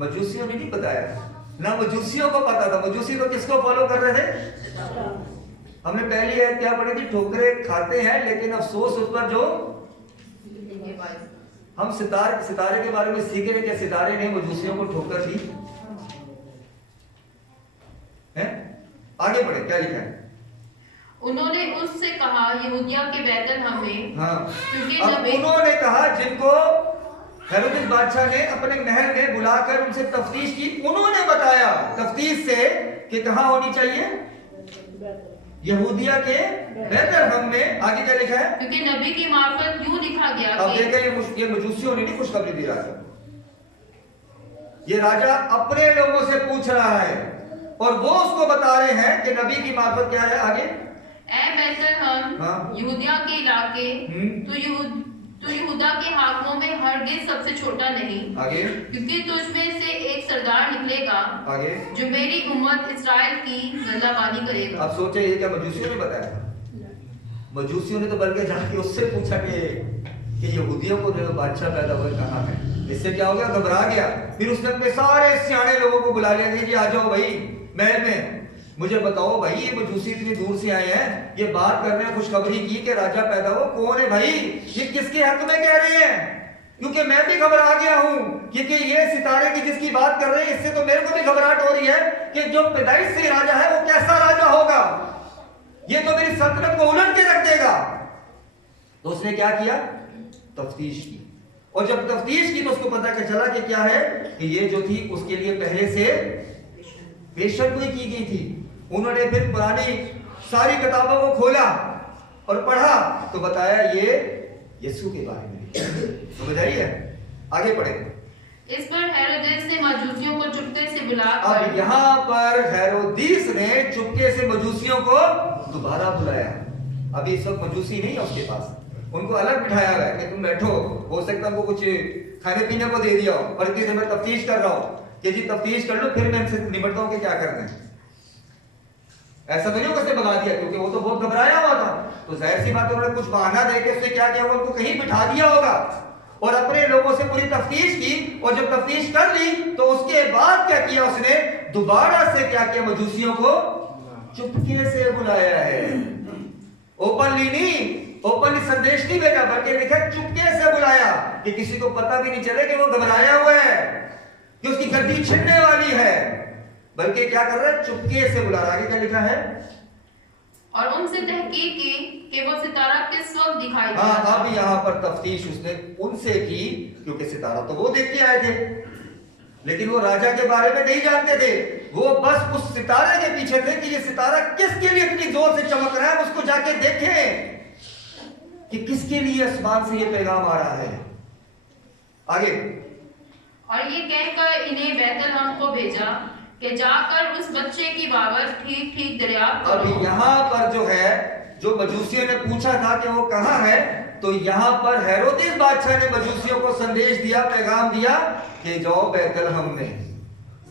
मजूसियों ने नहीं बताया ना, मजूसियों को पता था। मजूसी तो किसको फॉलो कर रहे थे? हमने पहली आयत क्या पढ़ी थी? ठोकरें खाते हैं लेकिन अफसोस उस पर जो हम सितारे के बारे में सीख रहे, क्या सितारे ने मजूसियों को ठोकर दी? आगे बढ़े, क्या लिखा है? उन्होंने उससे कहा, यहूदिया के बैतलहम में, हाँ, क्योंकि अब नबी उन्होंने कहा, जिनको हेरोदेस बादशाह ने अपने महल में बुलाकर उनसे तफ्तीश की, उन्होंने बताया तफ्तीश से कि कहाँ होनी चाहिए? यहूदिया के बैतलहम में। आगे क्या लिखा है? क्योंकि नबी की मार्फत यूं लिखा गया अब कि देखें, ये मजूसियों ने नहीं खुशखबरी दी राजा, ये राजा अपने लोगों से पूछ रहा है और वो उसको बता रहे हैं कि नबी की मार्फत क्या है। आगे, ए बैतलहम, हाँ। यहूदिया के इलाके, हम्म। तू यहूदा के हाकिमों में हरगिज सबसे छोटा नहीं, आगे, क्योंकि तुझ में से एक सरदार निकलेगा आगे। जो मेरी उम्मत इस्राएल की गल्लाबानी करेगा। अब सोचे, ये क्या मजूसियों ने बताया? मजूसियों ने तो बल्कि जाके उससे पूछा कि यहूदियों को जो बादशाह पैदा हुए कहाँ है। इससे क्या हो गया? घबरा गया। फिर उसने अपने सारे सियाने लोगों को बुला लिया कि जी आ जाओ भाई महल में, मुझे बताओ भाई, ये मजूसी इतनी दूर से आए हैं, ये बात कर रहे हैं, खुशखबरी की कि राजा पैदा हो, कौन है भाई? ये किसके हक में कह रहे हैं? क्योंकि मैं भी घबरा गया हूं, क्योंकि ये सितारे की जिसकी बात कर रहे हैं, इससे तो मेरे को भी घबराहट हो रही है कि जो पैदाइश से राजा है वो कैसा राजा होगा, ये तो मेरी सल्तनत को उलट के रख देगा। तो उसने क्या किया? तफ्तीश की, और जब तफ्तीश की तो उसको पता चला कि क्या है कि ये जो थी उसके लिए पहले से पेशगोई की गई थी। उन्होंने फिर पुरानी सारी किताबों को खोला और पढ़ा तो बताया ये यीशु के बारे में। समझ आ रही है? आगे पढ़े। इस पर हेरोदेस ने मजूसियों को चुपके से अब बुलाकर, यहाँ पर हेरोदिस ने चुपके से मजूसियों को दोबारा बुलाया। अभी इस वक्त मजूसी नहीं है उसके पास, उनको अलग बिठाया हुआ है कि तुम बैठो, हो सकता है उनको कुछ खाने पीने को दे दिया हो, और इतनी मैं तफ्तीश कर रहा हूँ कि जी तफ्तीश कर लो, फिर मैं इनसे निपटता हूँ कि क्या करना है। ऐसा तो नहीं कैसे भगा दिया, क्योंकि वो तो बहुत घबराया हुआ था। तो जाहिर सी बात है उन्होंने कुछ बहाना देके उसने क्या किया, उनको कहीं बिठा दिया होगा और अपने लोगों से पूरी तफ्तीश की, और जब तफ्तीश कर ली तो उसके बाद क्या किया उसने? दोबारा से क्या किया? मजूसियों को चुपके से बुलाया है। ओपनली नहीं, ओपनली संदेश नहीं भेजा, बल्कि लिखा चुपके से बुलाया कि किसी को पता भी नहीं चले कि वो घबराया हुआ है, कि उसकी गद्दी छिनने वाली है, बल्कि क्या कर रहा है? चुपके से बुला रहा है। आगे क्या लिखा है? और उनसे तहकीक की कि वो सितारा किस वक्त दिखाई दिया। हाँ, अब यहाँ पर तफ्तीश उसने उनसे की, क्योंकि सितारा तो वो देख के आए थे, लेकिन वो राजा के बारे में नहीं जानते थे। वो बस उस सितारे के पीछे थे कि ये सितारा किसके लिए इतनी जोर से चमक रहा है, उसको जाके देखें कि किसके लिए आसमान से ये पैगाम आ रहा है। आगे, और ये कहकर इन्हें बैतलहम को भेजा कि जाकर उस बच्चे की बाबत ठीक ठीक दरियाफ्त अब करो। यहाँ पर जो है, जो मजूसियों ने पूछा था कि वो कहाँ है, तो यहाँ पर हेरोदेस बादशाह ने मजूसियों को संदेश दिया, पैगाम दिया कि जाओ बैतलहम में।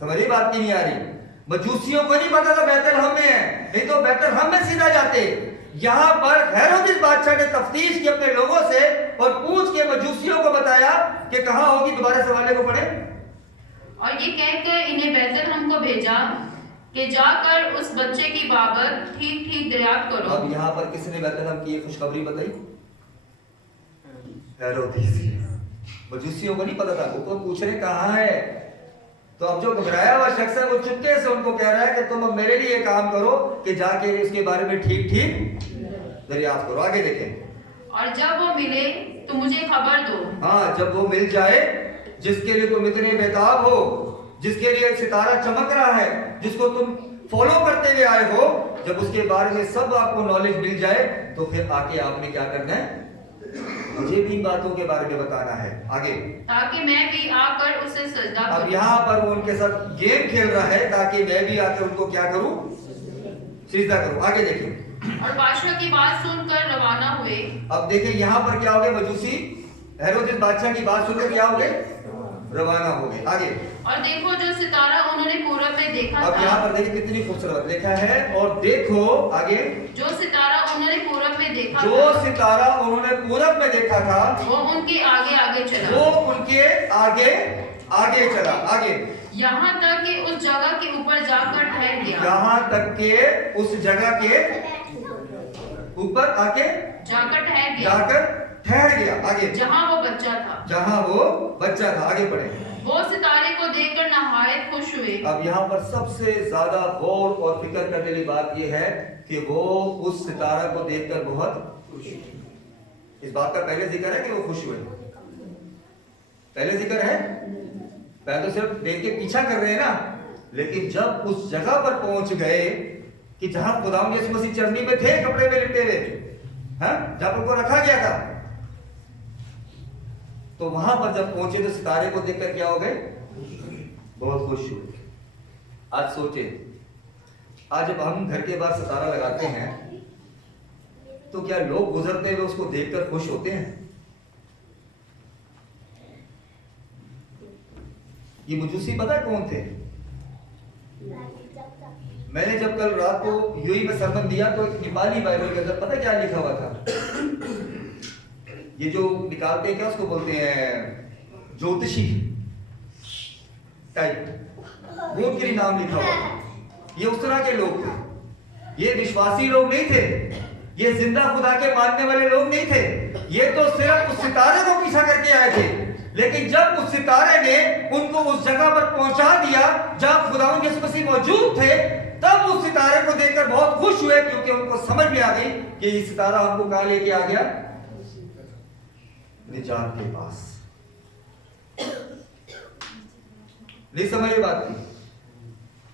समझिए बात की नहीं आ रही? मजूसियों को नहीं पता था बैतलहम में है, नहीं तो बैतलहम में सीधा जाते। यहाँ पर हेरोदेस बादशाह ने तफ्तीश की अपने लोगों से और पूछ के मजूसियों को बताया कि कहाँ होगी। दोबारा सवाल को पढ़े। और ये कहकर इन्हें बैतलहम को भेजा कि जाकर उस बच्चे की बाबत ठीक ठीक दरियाफ्त करो। अब यहाँ पर किसने बैतलहम की खुशखबरी बताई? हेरोदेस। मजूसियों को नहीं पता था, वो पूछ रहे कहाँ है। तो अब जो घबराया हुआ शख्स है वो चुपके से उनको कह रहा है कि तुम अब मेरे लिए काम करो कि जाके इसके बारे में ठीक ठीक दरियाफ्त करो। आगे देखें। और जब वो मिले तो मुझे खबर दो। हाँ, जब वो मिल जाए जिसके लिए तुम इतने बेताब हो, जिसके लिए सितारा चमक रहा है, जिसको तुम फॉलो करते हुए आए हो, जब उसके बारे में सब आपको नॉलेज मिल जाए तो फिर आके आपने क्या करना है? मुझे भी इन बातों के बारे में बताना है। आगे, ताकि मैं भी आकर उसे सजदा अब करूं। यहाँ पर वो उनके साथ गेम खेल रहा है ताकि मैं भी आकर उनको क्या करूं? सिजदा करूं। आगे देखिए। और बादशाह की बात सुनकर रवाना हुए। अब देखिए यहाँ पर क्या हो गए? मजूसी हेरोदेस बादशाह की बात सुनकर क्या हो गए? रवाना हो गए। आगे, और देखो जो सितारा उन्होंने पूरब में देखा अब था। यहाँ पर देखिए कितनी खूबसूरत लिखा है। और देखो आगे, जो सितारा उन्होंने पूरब में देखा जो था, सितारा उन्होंने पूरब में देखा था वो उनके आगे आगे चला। वो उनके आगे आगे चला। आगे, यहाँ तक कि उस जगह के ऊपर जाकर ठहर गया। यहाँ तक के उस जगह के ऊपर आके जाकर ठहर गया, जाकर ठहर गया। आगे, जहाँ वो बच्चा था। जहाँ वो बच्चा था। आगे बढ़े। वो सितारे को देखकर नहायत खुश हुए। अब यहाँ पर सबसे ज्यादा गौर और फिक्र करने वाली बात यह है कि वो उस सितारा को देखकर बहुत खुश हुए। इस बात का पहले जिक्र है कि वो खुश हुए, पहले जिक्र है, पहले तो सिर्फ देख के पीछा कर रहे हैं ना, लेकिन जब उस जगह पर पहुंच गए कि जहां खुदावंद यीशु मसीह चरनी में थे, कपड़े में लिपटे हुए, जहां उनको रखा गया था, तो वहां पर जब पहुंचे तो सितारे को देखकर क्या हो गए? बहुत खुश हुए। आज सोचे, आज जब हम घर के बाहर सितारा लगाते हैं तो क्या लोग गुजरते हुए उसको देखकर खुश होते हैं? ये मजूसी पता है कौन थे? मैंने जब कल रात को यूई में सरमन दिया तो एक नेपाली बाइबल के अंदर पता क्या लिखा हुआ था? ये जो निकालते हैं, क्या उसको बोलते हैं, ज्योतिषी टाइप, वो उनके नाम लिखा हुआ था। ये उस तरह के लोग थे, ये विश्वासी लोग नहीं थे, ये जिंदा खुदा के मानने वाले लोग नहीं थे, ये तो सिर्फ उस सितारे को पीछा करके आए थे। लेकिन जब उस सितारे ने उनको उस जगह पर पहुंचा दिया जहां खुदावंद यीशु मसीह मौजूद थे, तब उस सितारे को देखकर बहुत खुश हुए, क्योंकि उनको समझ में आ गई कि ये सितारा हमको कहां लेके आ गया? निजात के पास। नहीं समझ ये बात थी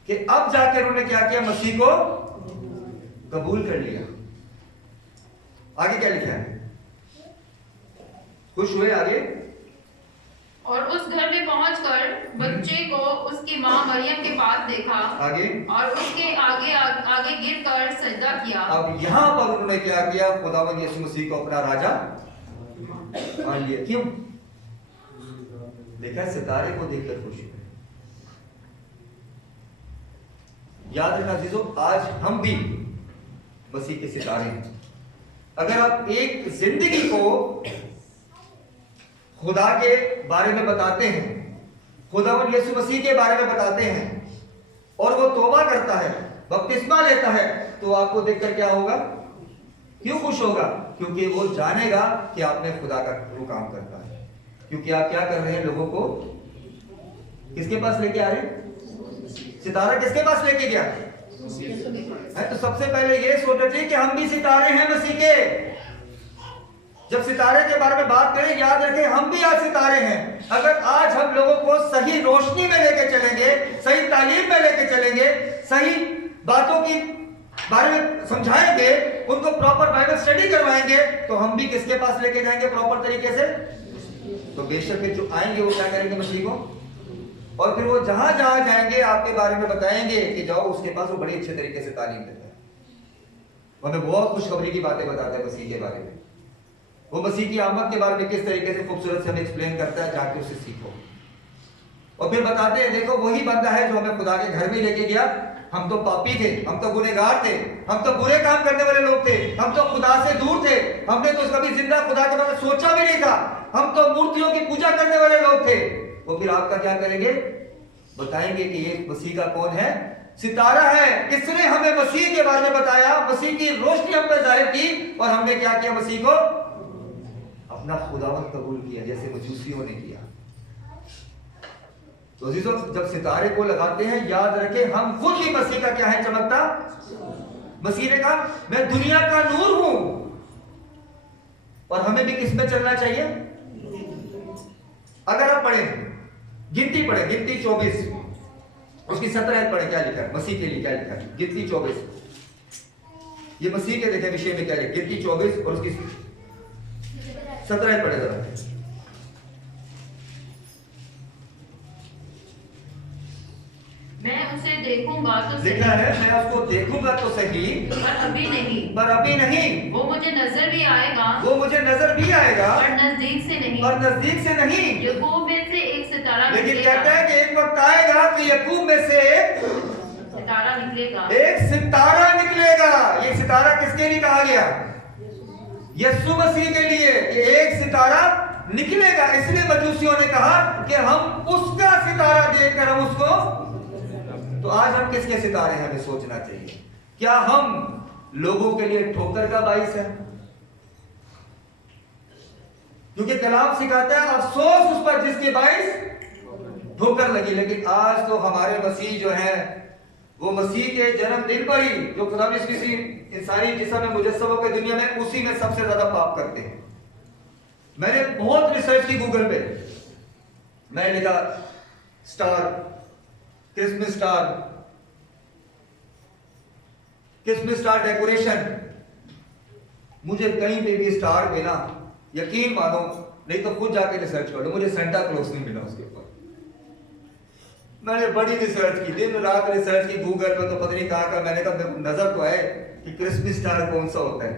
कि अब जाकर उन्होंने क्या किया? मसीह को कबूल कर लिया। आगे क्या लिखा है? खुश हुए। आगे, और उस घर में पहुंचकर बच्चे को उसकी मां मरियम के पास देखा। आगे, और उसके आगे आगे गिरकर सजदा किया। अब यहां पर उन्होंने क्या किया? खुदावंद यीशु मसीह को अपना राजा मान लिया। क्यों? देखा, सितारे को देखकर खुश हुए। याद रखना अजीजों, आज हम भी मसीह के सितारे हैं। अगर आप एक जिंदगी को खुदा के बारे में बताते हैं, खुदावंद यीशु मसीह के बारे में बताते हैं, और वो तौबा करता है, बपतिस्मा लेता है, तो आपको देखकर क्या होगा? क्यों खुश होगा? क्योंकि वो जानेगा कि आपने खुदा का वो काम करता है। क्योंकि आप क्या कर रहे हैं? लोगों को किसके पास लेके आ रहे हैं? सितारा किसके पास लेके गया है? तो सबसे पहले ये सोचना चाहिए कि हम भी सितारे हैं मसीह के। जब सितारे के बारे में बात करें, याद रखें हम भी आज सितारे हैं। अगर आज हम लोगों को सही रोशनी में लेके चलेंगे, सही तालीम में लेके चलेंगे, सही बातों की बारे में समझाएंगे, उनको प्रॉपर बाइबल स्टडी करवाएंगे, तो हम भी किसके पास लेके जाएंगे प्रॉपर तरीके से? तो बेशक जो आएंगे वो क्या करेंगे? मसीह को। और फिर वो जहां जहां जाएंगे आपके बारे में बताएंगे कि जाओ उसके पास, वो बड़ी अच्छे तरीके से तालीम देता है। हमें बहुत खुशखबरी की बातें बताता है मसीह के बारे में। वो मसीह की आमद के बारे में किस तरीके से खूबसूरत से हमें एक्सप्लेन करता है, जाके उससे सीखो। और फिर बताते हैं, देखो वही बंदा है जो हमें खुदा के घर में लेके गया। हम तो पापी थे, हम तो गुनहगार थे, हम तो बुरे काम करने वाले लोग थे, हम तो खुदा से दूर थे, हमने तो कभी जिंदा खुदा के बारे में सोचा भी नहीं था, हम तो मूर्तियों की पूजा करने वाले लोग थे। वो फिर आपका क्या करेंगे? बताएंगे कि ये मसीह का कौन है? सितारा है। किसने हमें मसीह के बारे में बताया? मसीह की रोशनी हम पे जाहिर की, और हमने क्या किया? मसीह को अपना खुदावंद कबूल किया, जैसे मजूसियों ने किया। तो जब सितारे को लगाते हैं, याद रखें हम खुद ही मसीह का क्या है? चमकता। मसीह ने कहा मैं दुनिया का नूर हूं, और हमें भी किस में चलना चाहिए? अगर आप पढ़े, गिनती पढ़े, गिनती 24 उसकी 17 पढ़े, क्या लिखा है मसीह के लिए? क्या लिखा है? गिनती 24, ये मसीह के देखे विषय में क्या लिखा? गिनती 24 और उसकी 17 पढ़े जरा। मैं उसे देखूंगा तो लिखा है, मैं उसको देखूंगा तो सही, पर अभी नहीं। पर अभी नहीं। वो मुझे नजर भी आएगा, वो मुझे नजर भी आएगा, पर नजदीक से नहीं। और नजदीक से नहीं। याकूब में से एक सितारा लेकिन निकलेगा। कहता है कि एक वक्त आएगा कि याकूब में से सितारा निकलेगा। एक सितारा निकलेगा। ये सितारा किसके लिए कहा गया? यीशु मसीह के लिए। ये एक सितारा निकलेगा। इसलिए मजूसियों ने कहा कि हम उसका सितारा देखकर हम उसको। तो आज हम किसके सितारे हैं? हमें सोचना चाहिए। क्या हम लोगों के लिए ठोकर का बाइस है? क्योंकि कलाम सिखाता है अफसोस उस पर जिसके बाइस ठोकर लगी। लेकिन आज तो हमारे मसीह जो है वो मसीह के जन्मदिन पर ही जो खुदा ने किसी इंसानी जिस्म में मुजस्समों की दुनिया में उसी में सबसे ज्यादा पाप करते हैं। मैंने बहुत रिसर्च की गूगल पे, मैंने लिखा स्टार, क्रिसमस स्टार डेकोरेशन, मुझे कहीं पे भी स्टार पे ना, यकीन मानो नहीं तो खुद जाके रिसर्च कर लो, मुझे सेंटा क्लॉज नहीं मिला उसके ऊपर। मैंने बड़ी रिसर्च की, दिन रात रिसर्च की गूगल पे, तो पता नहीं कहाँ का, मैंने कहा नजर तो आए कि क्रिसमस स्टार कौन सा होता है।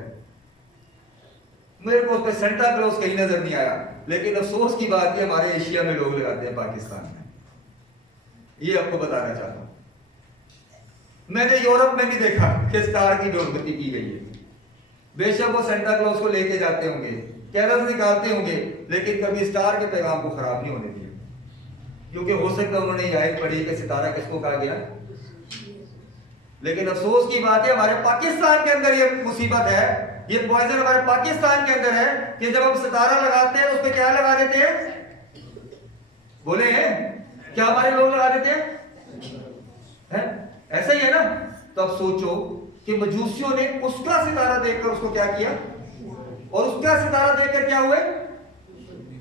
मेरे को उस पर सेंटा क्लॉज कहीं नजर नहीं आया। लेकिन अफसोस की बात है हमारे एशिया में लोग लगाते हैं, पाकिस्तान में। ये आपको बताना चाहता हूं। मैंने यूरोप में नहीं देखा कि स्टार की बेइज्जती की गई है। बेशक वो सेंटा क्लॉज को लेके जाते होंगे, कैरल्स निकालते होंगे, लेकिन कभी स्टार के पैगाम को खराब नहीं होने दिया। क्योंकि हो सकता है उन्होंने आयत पढ़ी कि सितारा किसको कहा गया। लेकिन अफसोस की बात है हमारे पाकिस्तान के अंदर ये मुसीबत है, ये पॉइजन हमारे पाकिस्तान के अंदर है कि जब हम सितारा लगाते हैं तो उस पर क्या लगा देते हैं, बोले हैं क्या हमारे लोग लगा देते हैं? ऐसा ही है ना। तो अब सोचो कि मजूसियों ने उसका सितारा देखकर उसको क्या किया, और उसका सितारा देखकर क्या हुए।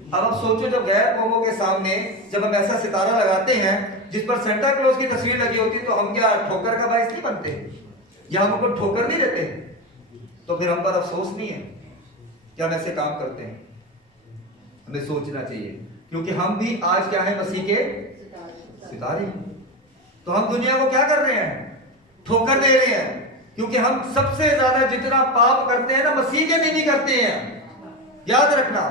अब आप सोचो जब गैर कौमों के सामने जब हम ऐसा सितारा लगाते हैं जिस पर सेंटा क्लॉज की तस्वीर लगी होती है, तो हम क्या ठोकर का बाइस नहीं बनते, या हम उनको ठोकर नहीं देते? तो फिर हम पर अफसोस नहीं है कि हम ऐसे काम करते हैं? हमें सोचना चाहिए, क्योंकि हम भी आज क्या है, मसीह के सितारे। तो हम दुनिया को क्या कर रहे हैं, ठोकर दे रहे हैं। क्योंकि हम सबसे ज्यादा जितना पाप करते हैं ना, मसीह के दिन ही करते हैं। याद रखना,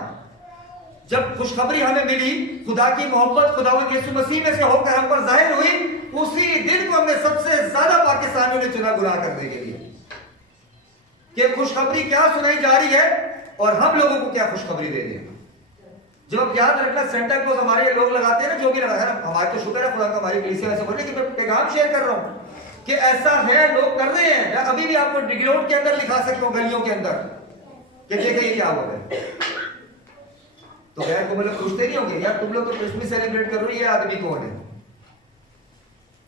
जब खुशखबरी हमें मिली, खुदा की मोहब्बत खुदावंद यीशु मसीह में से होकर हम पर जाहिर हुई, उसी दिन को हमने सबसे ज्यादा पाकिस्तानियों ने चुना गुनाह करने के लिए। कि खुशखबरी क्या सुनाई जा रही है और हम लोगों को क्या खुशखबरी दे दें। जब आप याद रखना, सेंटा क्लॉज हमारे लोग लगाते हैं ना, जो भी लगा है ना, हमारे तो शुक्र है खुदा का, हमारी कलीसिया ऐसा बोले कि मैं पैगाम शेयर कर रहा हूं कि ऐसा है, लोग कर रहे हैं। अभी भी आपको डिग्रोड के अंदर लिखा सकते हो, गलियों के अंदर, कि देखिए क्या हो रहा है। तो गैर को मतलब पूछते नहीं होंगे, यार तुम लोग तो क्रिसमस सेलिब्रेट कर रहे हो, ये आदमी कौन है?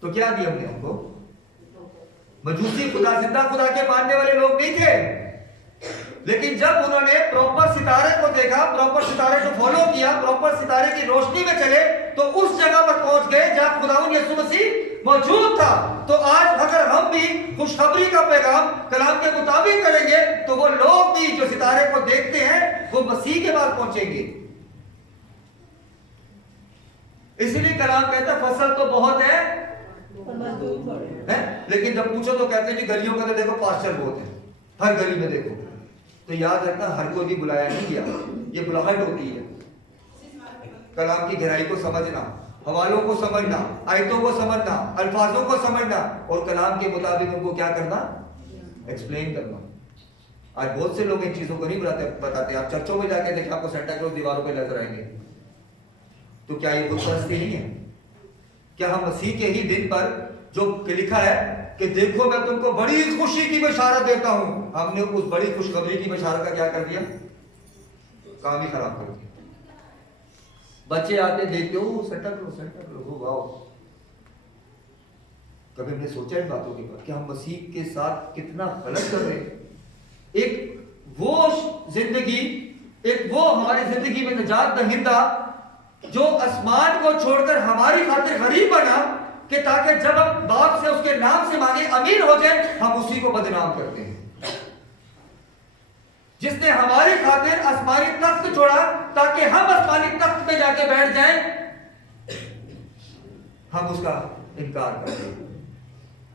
तो क्या दिया हमने उनको? मजूसी खुदा, जिंदा खुदा के मानने वाले लोग नहीं थे। लेकिन जब उन्होंने प्रॉपर सितारे को देखा, प्रॉपर सितारे को फॉलो किया, प्रॉपर सितारे की रोशनी में चले, तो उस जगह पर पहुंच गए जहां खुदावंद यीशु मसीह मौजूद था। तो आज अगर हम भी खुशखबरी का पैगाम कलाम के मुताबिक करेंगे, तो वो लोग भी जो सितारे को देखते हैं वो मसीह के पास पहुंचेंगे। इसलिए कलाम कहता है फसल तो बहुत है, लेकिन जब पूछो तो कहते हैं कि गलियों का तो देखो पास्चर बहुत है, हर गली में देखो। तो याद रखना, हर को भी बुलाया नहीं गया, ये बुलाहट होती है। कलाम की गहराई को समझना, हवालों को समझना, आयतों को समझना, अल्फाजों को समझना, और कलाम के मुताबिक उनको क्या करना, एक्सप्लेन करना। आज बहुत से लोग इन चीजों को नहीं बताते। आप चर्चों में जाके देखें, आपको सेंटा क्लॉज दीवारों पे नजर आएंगे। तो क्या ये बुत परस्ती नहीं है? क्या हम मसीह के ही दिन पर जो लिखा है कि देखो मैं तुमको बड़ी खुशी की बशारत देता हूं, हमने उस बड़ी खुशखबरी की बशारत का क्या कर दिया, काम ही खराब कर दिया। बच्चे आते देखते हो सेंटा क्लॉज, वाओ। कभी हमने सोचा इन बातों के बाद कि हम मसीह के साथ कितना गलत कर रहे हैं। एक वो जिंदगी, एक वो हमारी जिंदगी में निजात दहिंदा जो आसमान को छोड़कर हमारी खातिर गरीब बना, कि ताकि जब हम बाप से उसके नाम से मांगे अमीर हो जाए, हम उसी को बदनाम करते हैं। जिसने हमारी खातिर आसमानी तख्त छोड़ा ताकि हम आसमानी तख्त पे जाके बैठ जाएं, हम उसका इनकार करते हैं।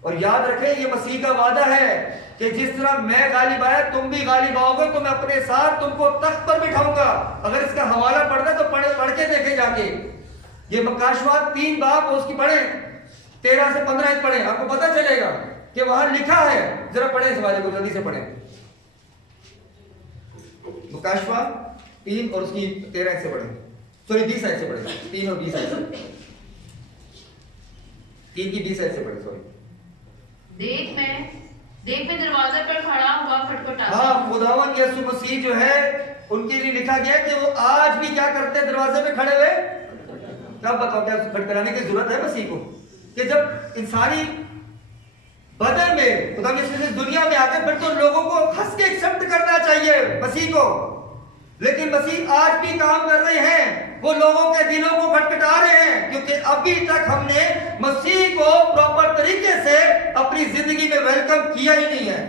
और याद रखें, ये मसीह का वादा है कि जिस तरह मैं गालिब आया तुम भी गालिब आओगे, तो मैं अपने साथ तुमको तख्त पर बिठाऊंगा। अगर इसका हवाला पढ़ना तो पढ़ के देखे जाके, ये मकाशवात 3 बाब उसकी पढ़े, 13 से 15 पढ़े, आपको पता चलेगा कि वहां लिखा है। जरा पढ़े इस वाले को, जल्दी से पढ़े। मकाशवात 3 और उसकी 13 से पढ़े, सॉरी 20 से पढ़े, 3 और 20 से, 3 की 20 से पढ़े, सॉरी। देख मैं दरवाजे पर खड़ा हुआ खटखटाता। हाँ, खुदा खुदावन यीशु मसीह जो है उनके लिए लिखा गया कि वो आज भी क्या करते हैं, दरवाजे पे खड़े हुए। कब बताओ, क्या खटखटाने की जरूरत है मसीह को? कि जब इंसानी बदन में खुदा यीशु मसीह दुनिया में आते फिर तो लोगों को हंस के एक्सेप्ट करना चाहिए मसीह को, लेकिन मसीह आज भी काम कर रहे हैं, वो लोगों के दिलों को खटखटा रहे हैं, क्योंकि अभी तक हमने मसीह को प्रॉपर तरीके से अपनी जिंदगी में वेलकम किया ही नहीं है।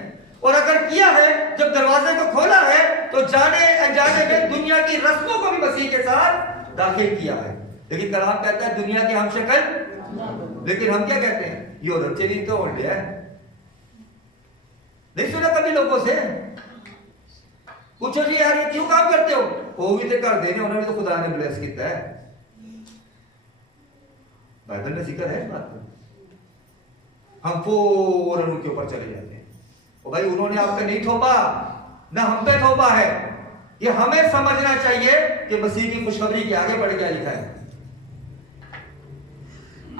और अगर किया है, जब दरवाजे को खोला है, तो जाने अनजाने में दुनिया की रस्मों को भी मसीह के साथ दाखिल किया है। लेकिन कलाम कहता है दुनिया के हम शक्ल, लेकिन हम क्या कहते हैं, यो रचनी तो ओढ़ लिया है। नहीं सुना कभी लोगों से? पूछो जी यार ये क्यों काम करते हो? वो भी तो कर देने, उन्होंने तो खुदा ने ब्लेस किया है। बाइबल में जिक्र है इस बात का। हम फौरन उनके ऊपर चले जाते हैं, ओ भाई उन्होंने आप पे नहीं थोपा, ना हम पे थोपा है। ये हमें समझना चाहिए कि मसीह की खुशखबरी के आगे बढ़ क्या लिखा है।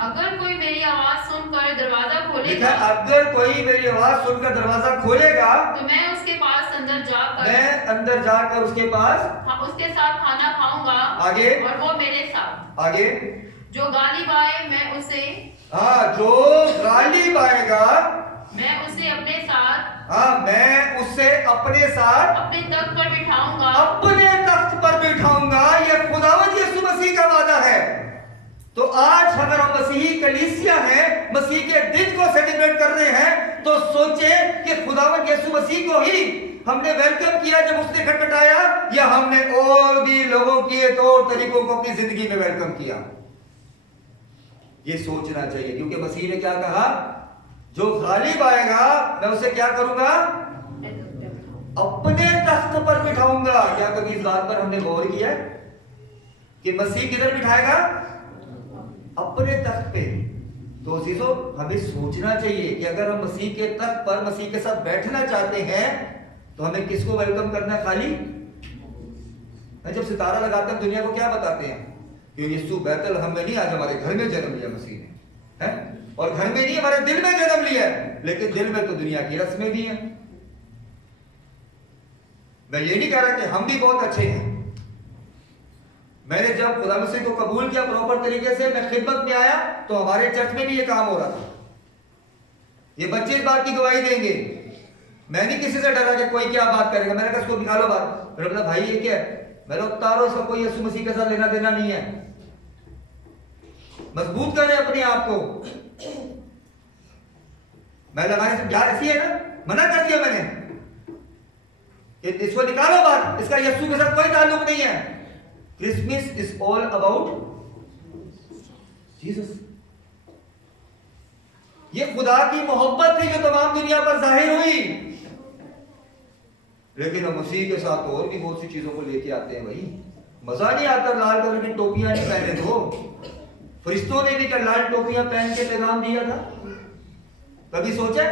अगर कोई मेरी आवाज सुनकर दरवाजा लिखा खोलेगा, है, अगर कोई मेरी आवाज सुनकर दरवाजा खोलेगा तो मैं उसके पास अंदर जाकर, मैं अंदर जाकर उसके पास उसके साथ खाना खाऊंगा, आगे और वो मेरे साथ। आगे जो गाली बाए मैं उसे, हाँ जो गाली पाएगा मैं उसे अपने साथ, हाँ मैं उससे अपने साथ अपने तख्त पर बिठाऊंगा, अपने तख्त पर बिठाऊंगा। ये खुदावंद यीशु मसीह का वादा है। तो आज अगर हम मसीही कलीसिया हैं, मसीह के दिन को सेलिब्रेट कर रहे हैं, तो सोचे कि खुदावंद यीशु मसीह को ही हमने वेलकम किया जब उसने खटखटाया, या हमने और भी लोगों के तौर तरीकों को अपनी जिंदगी में वेलकम किया। ये सोचना चाहिए, क्योंकि मसीह ने क्या कहा, जो गालिब आएगा मैं उसे क्या करूंगा, अपने तख्त पर बिठाऊंगा। क्या कभी इस बात पर हमने गौर किया कि मसीह किधर बिठाएगा? अपने तख्त पे। तो अजीजों हमें सोचना चाहिए कि अगर हम मसीह के तख्त पर मसीह के साथ बैठना चाहते हैं तो हमें किसको वेलकम करना? खाली जब सितारा लगाते हैं दुनिया को क्या बताते हैं कि यीशु बैतल हम में नहीं, आज हमारे घर में जन्म लिया मसीह ने, है? और घर में नहीं, हमारे दिल में जन्म लिया है। लेकिन दिल में तो दुनिया की रस्में भी हैं। मैं ये नहीं कह रहा कि हम भी बहुत अच्छे हैं। मैंने जब खुदा मसीह को कबूल किया प्रॉपर तरीके से, मैं खिदमत में आया, तो हमारे चर्च में भी ये काम हो रहा था। ये बच्चे इस बात की गवाही देंगे। मैं नहीं किसी से डरा कि कोई क्या बात करेगा। मैंने कहा इसको निकालो बात। मेरे बोला भाई ये क्या है? मैंने उतारो, इसका कोई यीशु मसीह के साथ लेना देना नहीं है। मजबूत करें अपने आप को। मैं लगाने से यार ऐसी है ना, मना कर दिया मैंने कि इसको निकालो बात, इसका यीशु के साथ कोई ताल्लुक नहीं है। Christmas is all about Jesus. ये खुदा की मोहब्बत थी जो तमाम दुनिया पर जाहिर हुई। लेकिन हम मसीह के साथ और भी बहुत सी चीजों को लेके आते हैं। भाई मजा नहीं आता लाल कलर की टोपियां नहीं पहने तो। फरिश्तों ने भी क्या लाल टोपियां पहन के पैगाम दिया था? कभी सोचा?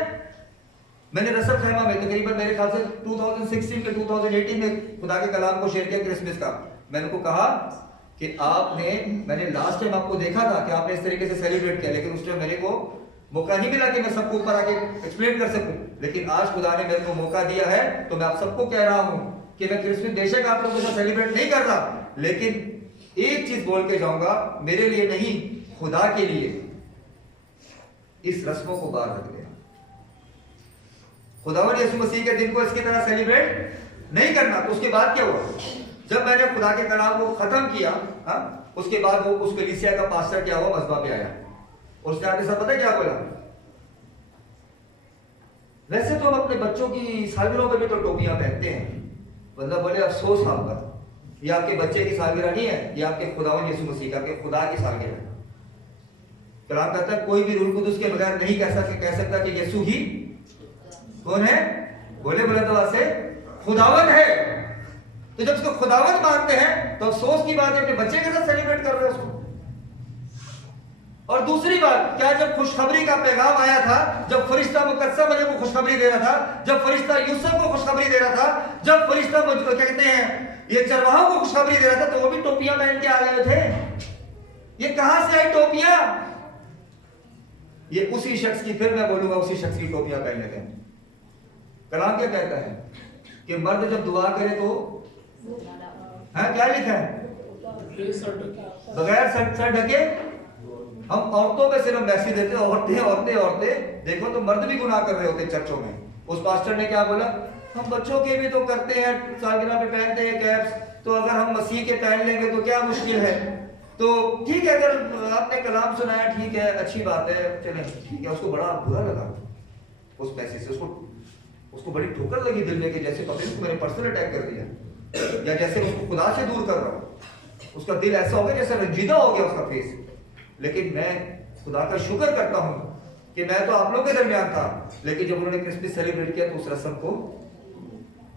मैंने रसद खैमा में तकरीबन मेरे ख्याल से 2016 के 2018 में खुदा के कलाम को शेयर किया क्रिसमस का। मैंने उनको कहा कि मैंने लास्ट टाइम आपको देखा था कि आपने इस तरीके से सेलिब्रेट किया, लेकिन उस टाइम मेरे को मौका नहीं मिला कि मैं सबको ऊपर आके एक्सप्लेन कर सकूं। लेकिन आज खुदा ने मेरे को मौका दिया है, तो मैं आप सबको कह रहा हूं कि मैं क्रिसमस बेशक आप लोगों के साथ सेलिब्रेट नहीं कर रहा, लेकिन एक चीज बोल के जाऊंगा, मेरे लिए नहीं खुदा के लिए इस रस्मों को बाहर रख देना। खुदावंद यीशु मसीह के दिन को इसकी तरह सेलिब्रेट नहीं करना। तो उसके बाद क्या हुआ? जब मैंने खुदा के कलाम को खत्म किया, उसके बाद वो उस कलीसिया का पास्टर क्या हुआ, मस्बा पे आया। उसने आपके साथ पता क्या बोला? वैसे तो हम अपने बच्चों की सालगिरहों पे भी तो टोपियां पहनते हैं। मतलब बोले अफसोस आपका, ये आपके बच्चे की सालगिरह नहीं है, ये आपके खुदावंद यीशु मसीह का, आपके खुदा की सालगिरह। कलाम कहता है कोई भी रूह कुदूस के बगैर नहीं कह सकता कि यीशु ही कौन है? बोले तो से खुदावंद है। तो जब उसको खुदावंद मानते हैं तो अफसोस की बात है अपने बच्चे के साथ सेलिब्रेट कर रहे हैं उसको। और दूसरी बात क्या, जब खुशखबरी का पैगाम आया था, जब फरिश्ता मुकद्दस मुझे को खुशखबरी दे रहा था, जब फरिश्ता यूसुफ को खुशखबरी दे रहा था, जब फरिश्ता मुझको क्या कहते हैं ये चरवाहों को खुशखबरी दे रहा था, तो वो भी टोपियां पहन के आ गए थे। ये कहां से आई टोपियां? ये उसी शख्स की, फिर मैं बोलूंगा उसी शख्स की टोपियां पहनने थे। कलाम क्या कहता है? कि मर्द जब दुआ करे तो क्या लिखा है? बगैर सर ढके। हम औरतों में सिर्फ मैसेज देते हैं, औरतें औरतें औरतें। देखो तो मर्द भी गुनाह कर रहे होते चर्चों में। उस पास्टर ने क्या बोला, हम बच्चों के भी तो करते हैं, सालगिरह पे पहनते हैं कैप्स, तो अगर हम मसीह के पहन लेंगे तो क्या मुश्किल है। तो ठीक है, अगर आपने कलाम सुनाया ठीक है, अच्छी बात है, चलें ठीक है। उसको बड़ा बुरा लगा उस मैसेज से, उसको बड़ी ठोकर लगी दिल में कि जैसे कभी उसको मैंने पर्सनल अटैक कर दिया, या जैसे उसको खुदा से दूर कर रहा हूं। उसका दिल ऐसा हो गया जैसे रंजीदा हो गया उसका फेस। लेकिन मैं खुदा का शुक्र करता हूं कि मैं तो आप लोगों के दरमियान था, लेकिन जब उन्होंने क्रिसमस सेलिब्रेट किया तो उस रस्म को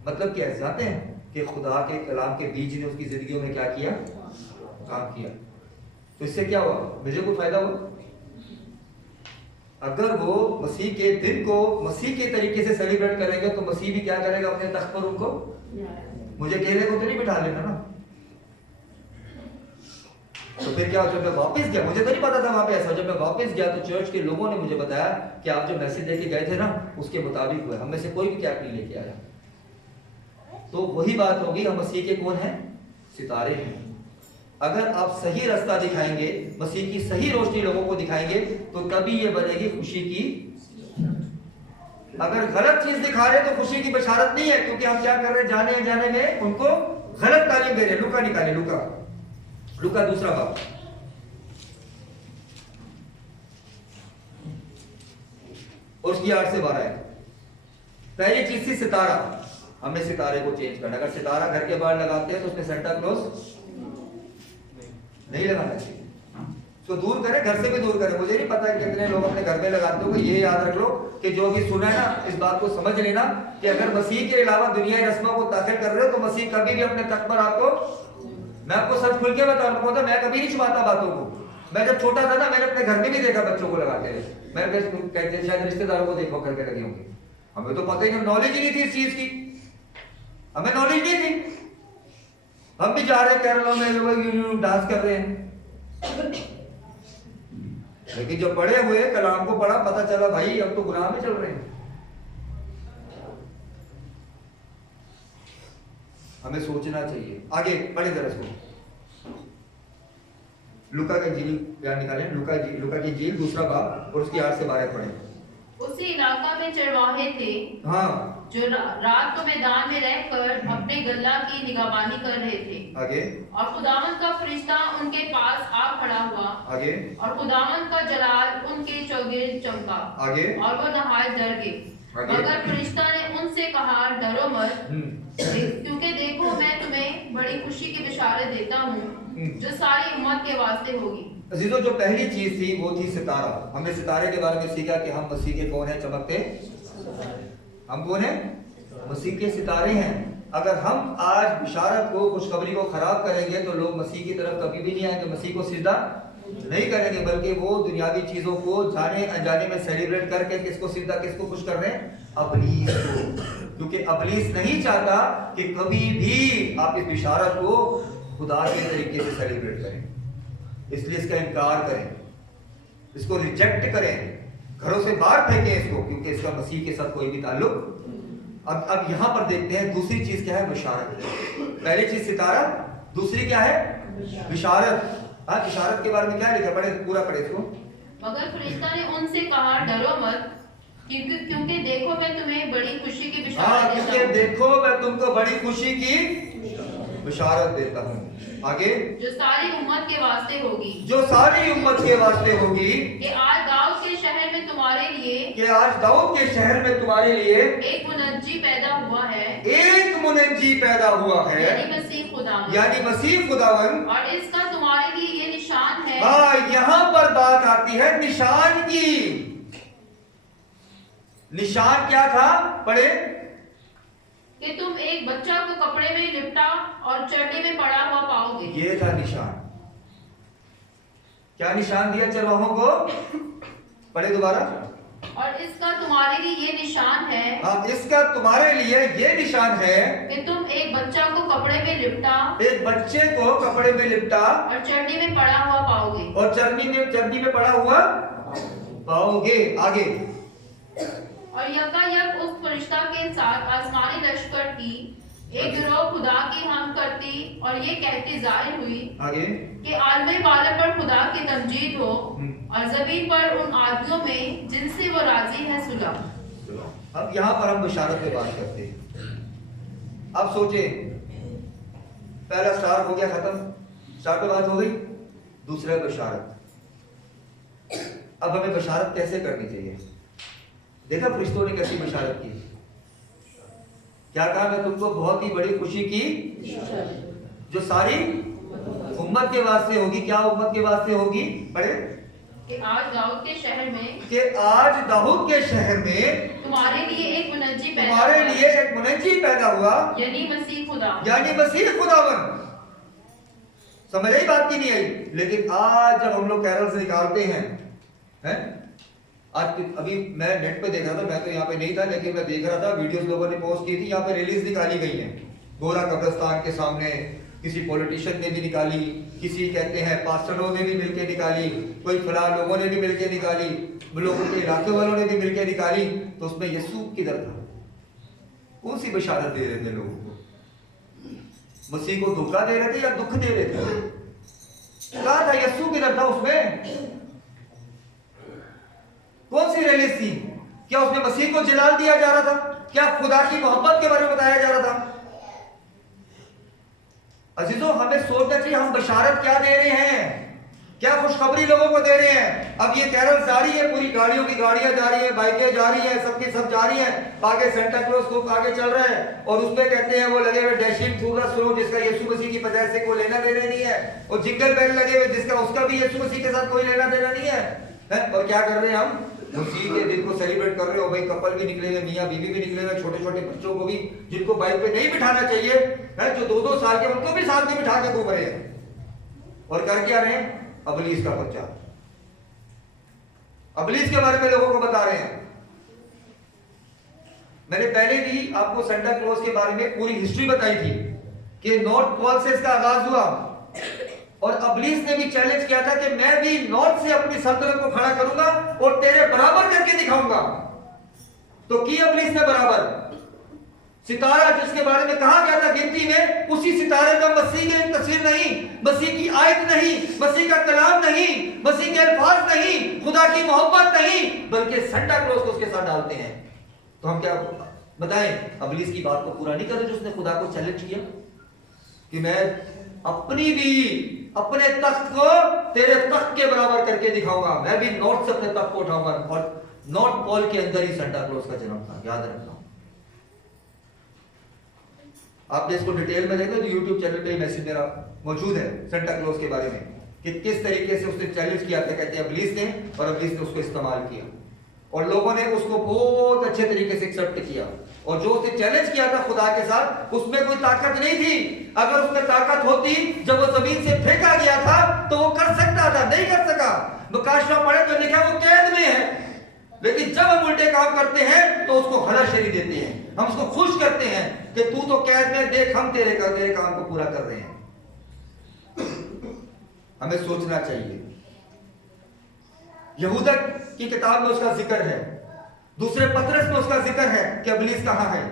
मतलब क्या जानते हैं कि खुदा के कलाम के बीज ने उसकी जिंदगी में क्या किया, काम किया। तो इससे क्या हुआ, मुझे कोई फायदा हुआ? अगर वो मसीह के दिन को मसीह के तरीके से सेलिब्रेट करेंगे तो मसीह भी क्या करेगा, अपने तख्त पर उनको, मुझे अकेले को तो नहीं बिठा लेना ना। तो फिर क्या, जब मैं वापस गया, मुझे तो नहीं पता था वहां पे ऐसा, जब मैं वापस गया तो चर्च के लोगों ने मुझे बताया कि आप जो मैसेज देके गए थे ना उसके मुताबिक हुआ, हम में से कोई भी कैप नहीं लेके आया। तो वही बात होगी, हम मसीह के कौन हैं, सितारे हैं। अगर आप सही रास्ता दिखाएंगे, मसीह की सही रोशनी लोगों को दिखाएंगे, तो तभी ये बनेगी खुशी की। अगर गलत चीज दिखा रहे तो खुशी की बशारत नहीं है, क्योंकि हम क्या कर रहे हैं, जाने जाने में उनको गलत तालीम दे रहे हैं। लुका निकाले, लुका दूसरा बाब, उसकी 8 से 12 है। पहली चीज थी सितारा, हमने सितारे को चेंज करना। अगर सितारा घर के बाहर लगाते हैं तो उसमें सेंटा क्लॉज नहीं लगाना चाहिए, उसको दूर करें, घर से भी दूर करें। मुझे नहीं पता कितने लोग अपने घर में लगाते हो, ये याद रख लो कि जो भी सुना है ना, इस बात को समझ लेना कि अगर मसीह के अलावा दुनियाई रस्मों को दाखिल कर रहे हो तो मसीह कभी भी अपने तख्त पर आपको, मैं आपको सब खुल के बताऊं, मैं कभी नहीं छुपाता बातों को। मैं जब छोटा था ना, मैंने अपने घर में भी देखा बच्चों को लगाते हुए, मैंने कहते शायद रिश्तेदारों को देखो करके लगे होंगे। हमें तो पता ही नहीं, नॉलेज ही नहीं थी इस चीज की, हमें नॉलेज नहीं थी। हम भी जा रहे केरला में डांस कर रहे हैं, लेकिन जब बड़े हुए कलाम को पढ़ा, पता चला भाई अब तो गुनाह में चल रहे हैं। हमें सोचना चाहिए। आगे पढ़े जरा इसको, लुका का इंजील बयान निकालें, लुका की इंजील दूसरा बाब और उसकी 8 से 12 पढ़े। उसी इलाका में चरवाहे थे, हाँ, जो रात को मैदान में रहकर अपने गल्ला की निगहबानी कर रहे थे। आगे, और खुदावंद का फरिश्ता उनके पास आ खड़ा हुआ। आगे, और खुदावंद का जलाल उनके चौगिर्द चमका। आगे, और वो नहायत डर गए। मगर फरिश्ता ने उनसे कहा, डरो मत, क्योंकि देखो मैं तुम्हें बड़ी खुशी की बिशारत देता हूँ जो सारी उम्मत के वास्ते होगी। अजीजों, जो पहली चीज थी वो थी सितारा। हमने सितारे के बारे में सीखा कि हम मसीह के कौन है, चमकते, हम कौन है, मसीह के सितारे हैं। अगर हम आज बिशारत को, खुशखबरी को खराब करेंगे तो लोग मसीह की तरफ कभी भी नहीं आएंगे, मसीह को सिजदा नहीं करेंगे, बल्कि वो दुनियावी चीजों को जाने अनजाने में सेलिब्रेट करके किसको सिजदा, किसको खुश कर रहे हैं, अबलीस को। क्योंकि अबलीस नहीं चाहता कि कभी भी आप इस बिशारत को खुदा के तरीके से सेलिब्रेट करें, इसलिए इसका इनकार करें, इसको रिजेक्ट करें, घरों से बाहर फेंकें इसको, क्योंकि इसका मसीह के साथ कोई भी ताल्लुक। अब यहां पर देखते हैं दूसरी चीज क्या है, बिशारत। पहली चीज सितारा, दूसरी क्या है, बिशारत। बिशारत के बारे में क्या लिखा, पढ़े पूरा पढ़े इसको। मगर फरिश्ता ने उनसे कहा, डरो मत, क्योंकि देखो मैं तुम्हें बड़ी खुशी की बिशारत देता हूं। देखो मैं तुमको बड़ी खुशी की बिशारत देता हूँ। आगे, जो सारी उम्मत के वास्ते होगी, जो सारी उम्मत के वास्ते होगी, कि आज दाऊद के शहर में तुम्हारे लिए, कि आज दाऊद के शहर में तुम्हारे लिए एक मुनज्जी पैदा हुआ है, एक मुनज्जी पैदा हुआ है, यानी मसीह खुदावंद, यानी मसीह खुदावंद। और इसका तुम्हारे लिए ये निशान है। हाँ, यहाँ पर बात आती है निशान की। निशान क्या था, पढ़े, कि तुम एक बच्चा को कपड़े में लिपटा और चरनी में पड़ा हुआ पाओगे। ये था निशान। क्या निशान दिया चरवाहों को, पढ़े दोबारा। और इसका तुम्हारे लिए ये निशान है, हाँ, इसका तुम्हारे लिए ये निशान है कि तुम एक बच्चा को कपड़े में लिपटा, एक बच्चे को कपड़े में लिपटा और चरनी में पड़ा हुआ पाओगे, और चरनी में पड़ा हुआ पाओगे। आगे, और यकायक उस फरिश्ता के साथ आसमानी लश्कर की एक गिरोह खुदा की हम करती और ये कहती जाहिर हुई आगे कि आलमी बाला पर खुदा की तमजीद हो और जमीन पर उन आदमियों में जिनसे वो राजी है सुलह। अब यहाँ पर हम बशारत पे बात करते हैं। अब सोचे, पहला स्टार हो गया खत्म, स्टार पे बात हो गई, दूसरा बशारत। अब हमें बशारत कैसे करनी चाहिए? देखा फरिश्तों ने कैसी बशारत की, क्या कहा? मैं तुमको बहुत ही बड़ी खुशी की जो सारी उम्मत के वास्ते होगी। क्या उम्मत के वास्ते होगी? पढ़े कि आज दाऊद के शहर में, कि आज दाऊद के शहर में तुम्हारे लिए एक मुनज्जी पैदा तुम्हारे हुआ, लिए एक मुनज्जी पैदा हुआ, यानी मसीह खुदा, यानी मसीह खुदावन। समझ आई बात की नहीं आई? लेकिन आज जब हम लोग कैरल्स निकालते हैं आज अभी मैं नेट पे देख रहा था, मैं तो यहाँ पे नहीं था, लेकिन मैं देख रहा था वीडियोस लोगों ने पोस्ट की थी, यहाँ पे रिलीज निकाली गई है गोरा कब्रिस्तान के सामने, किसी पॉलिटिशियन ने भी निकाली, किसी कहते हैं पास्टरों ने भी मिलकर निकाली, कोई फलां लोगों ने भी मिलकर निकाली, लोगों के इलाके वालों ने भी मिलकर निकाली। तो उसमें यीशु किधर था? कौन सी बशारत दे रहे थे लोगों को? मसीह को धोखा दे रहे थे या दुख दे रहे थे? कहा था यीशु किधर था उसमें? कौन सी रिलीज थी? क्या उसमें मसीह को जलाल दिया जा रहा था? क्या खुदा की मोहब्बत के बारे में बताया जा रहा था? अजीजों, हमें सोचना चाहिए हम बशारत क्या दे रहे हैं, क्या खुशखबरी लोगों को दे रहे हैं। अब ये कैरल जा रही है, पूरी गाड़ियों की गाड़ियां जा रही है, बाइकें जा रही है, सबकी सब जा रही है, आगे सेंटा क्लॉज खूब आगे चल रहा है, और उसमें कहते हैं वो लगे हुए डैशिंग थ्रू द स्नो, जिसका यीशु मसीह की पैदाइश से कोई लेना देना नहीं है, और जिंगल बेल लगे हुए जिसका उसका भी यीशु मसीह के साथ कोई लेना देना नहीं है। और क्या कर रहे हैं हम? मसीह के दिन को सेलिब्रेट कर रहे हो। भाई कपल भी निकले हुए, मियाँ बीवी भी निकले हुए, छोटे छोटे बच्चों को भी जिनको बाइक पे नहीं बिठाना चाहिए है, जो 2-2 साल के, उनको भी साथ में बिठा के घूम रहे हैं। और कर क्या रहे हैं? अबलीस का बच्चा, अबलीस के बारे में लोगों को बता रहे हैं। मैंने पहले भी आपको सेंटा क्लॉज के बारे में पूरी हिस्ट्री बताई थी कि नॉर्थ पोल से इसका आगाज हुआ, और अबलीस ने भी चैलेंज किया था कि मैं भी नॉर्थ से अपनी सल्तनत को खड़ा करूंगा और तेरे बराबर करके दिखाऊंगा। तो की अबलीस ने बराबर। सितारा जिसके बारे में कहा गया था गिनती में, उसी सितारे में मसीह की तस्वीर नहीं, मसीह की आयत नहीं, मसीह का कलाम नहीं, मसीह के अल्फाज नहीं, खुदा की मोहब्बत नहीं, बल्कि सेंटा क्लॉज को उसके साथ डालते हैं। तो हम क्या बताएं? अबलीस की बात को पूरा नहीं कर रहे जो उसने खुदा को चैलेंज किया कि मैं अपने तख्त को तेरे तख्त के बराबर करके दिखाऊंगा, मैं भी नॉर्थ से अपने तख्त को उठाऊंगा। और नॉर्थ पोल के अंदर ही सेंटा क्लॉज का जन्म था, याद रखना। आपने इसको डिटेल में देखा तो यूट्यूब चैनल पे मैसेज मेरा मौजूद है सेंटा क्लॉज के बारे में कि किस तरीके से उसने चैलेंज किया था, कहते हैं अबलीस ने, और अबलीस ने उसको इस्तेमाल किया और लोगों ने उसको बहुत अच्छे तरीके से एक्सेप्ट किया। और जो उसने चैलेंज किया था खुदा के साथ, उसमें कोई ताकत नहीं थी। अगर उसमें ताकत होती, जब वो जमीन से फेंका गया था तो वो कर सकता था, नहीं कर सका। मुकाशवा पढ़े तो लिखा वो कैद में है, लेकिन जब हम उल्टे काम करते हैं तो उसको हलाशरी देते हैं, हम उसको खुश करते हैं कि तू तो कैद में, देख हम तेरे काम को पूरा कर रहे हैं। हमें सोचना चाहिए। यहूदा की किताब में उसका जिक्र है, दूसरे पत्रस में उसका जिक्र है कि अबलीस कहां है,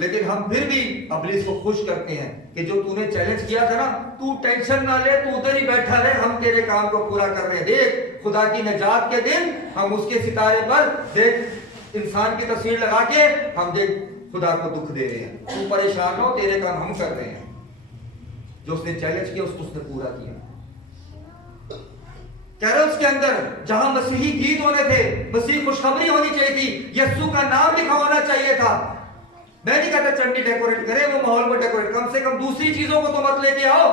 लेकिन हम फिर भी अबलीस को खुश करते हैं कि जो तूने चैलेंज किया था ना, तू टेंशन ना ले, तू उधर ही बैठा रहे, हम तेरे काम को पूरा कर रहे हैं। देख खुदा की नजात के दिन हम उसके सितारे पर देख इंसान की तस्वीर लगा के हम देख खुदा को दुख दे रहे हैं। तू परेशान हो, तेरे काम हम कर रहे हैं। जो उसने चैलेंज किया उसको उसने पूरा किया। कैरल्स के अंदर जहां मसीही गीत होने थे, मसीही खुशखबरी होनी चाहिए थी, यीशु का नाम लिखा होना चाहिए था। मैं नहीं कहता चंडी डेकोरेट करे, वो माहौल को डेकोरेट, कम से कम दूसरी चीजों को तो मत लेके आओ।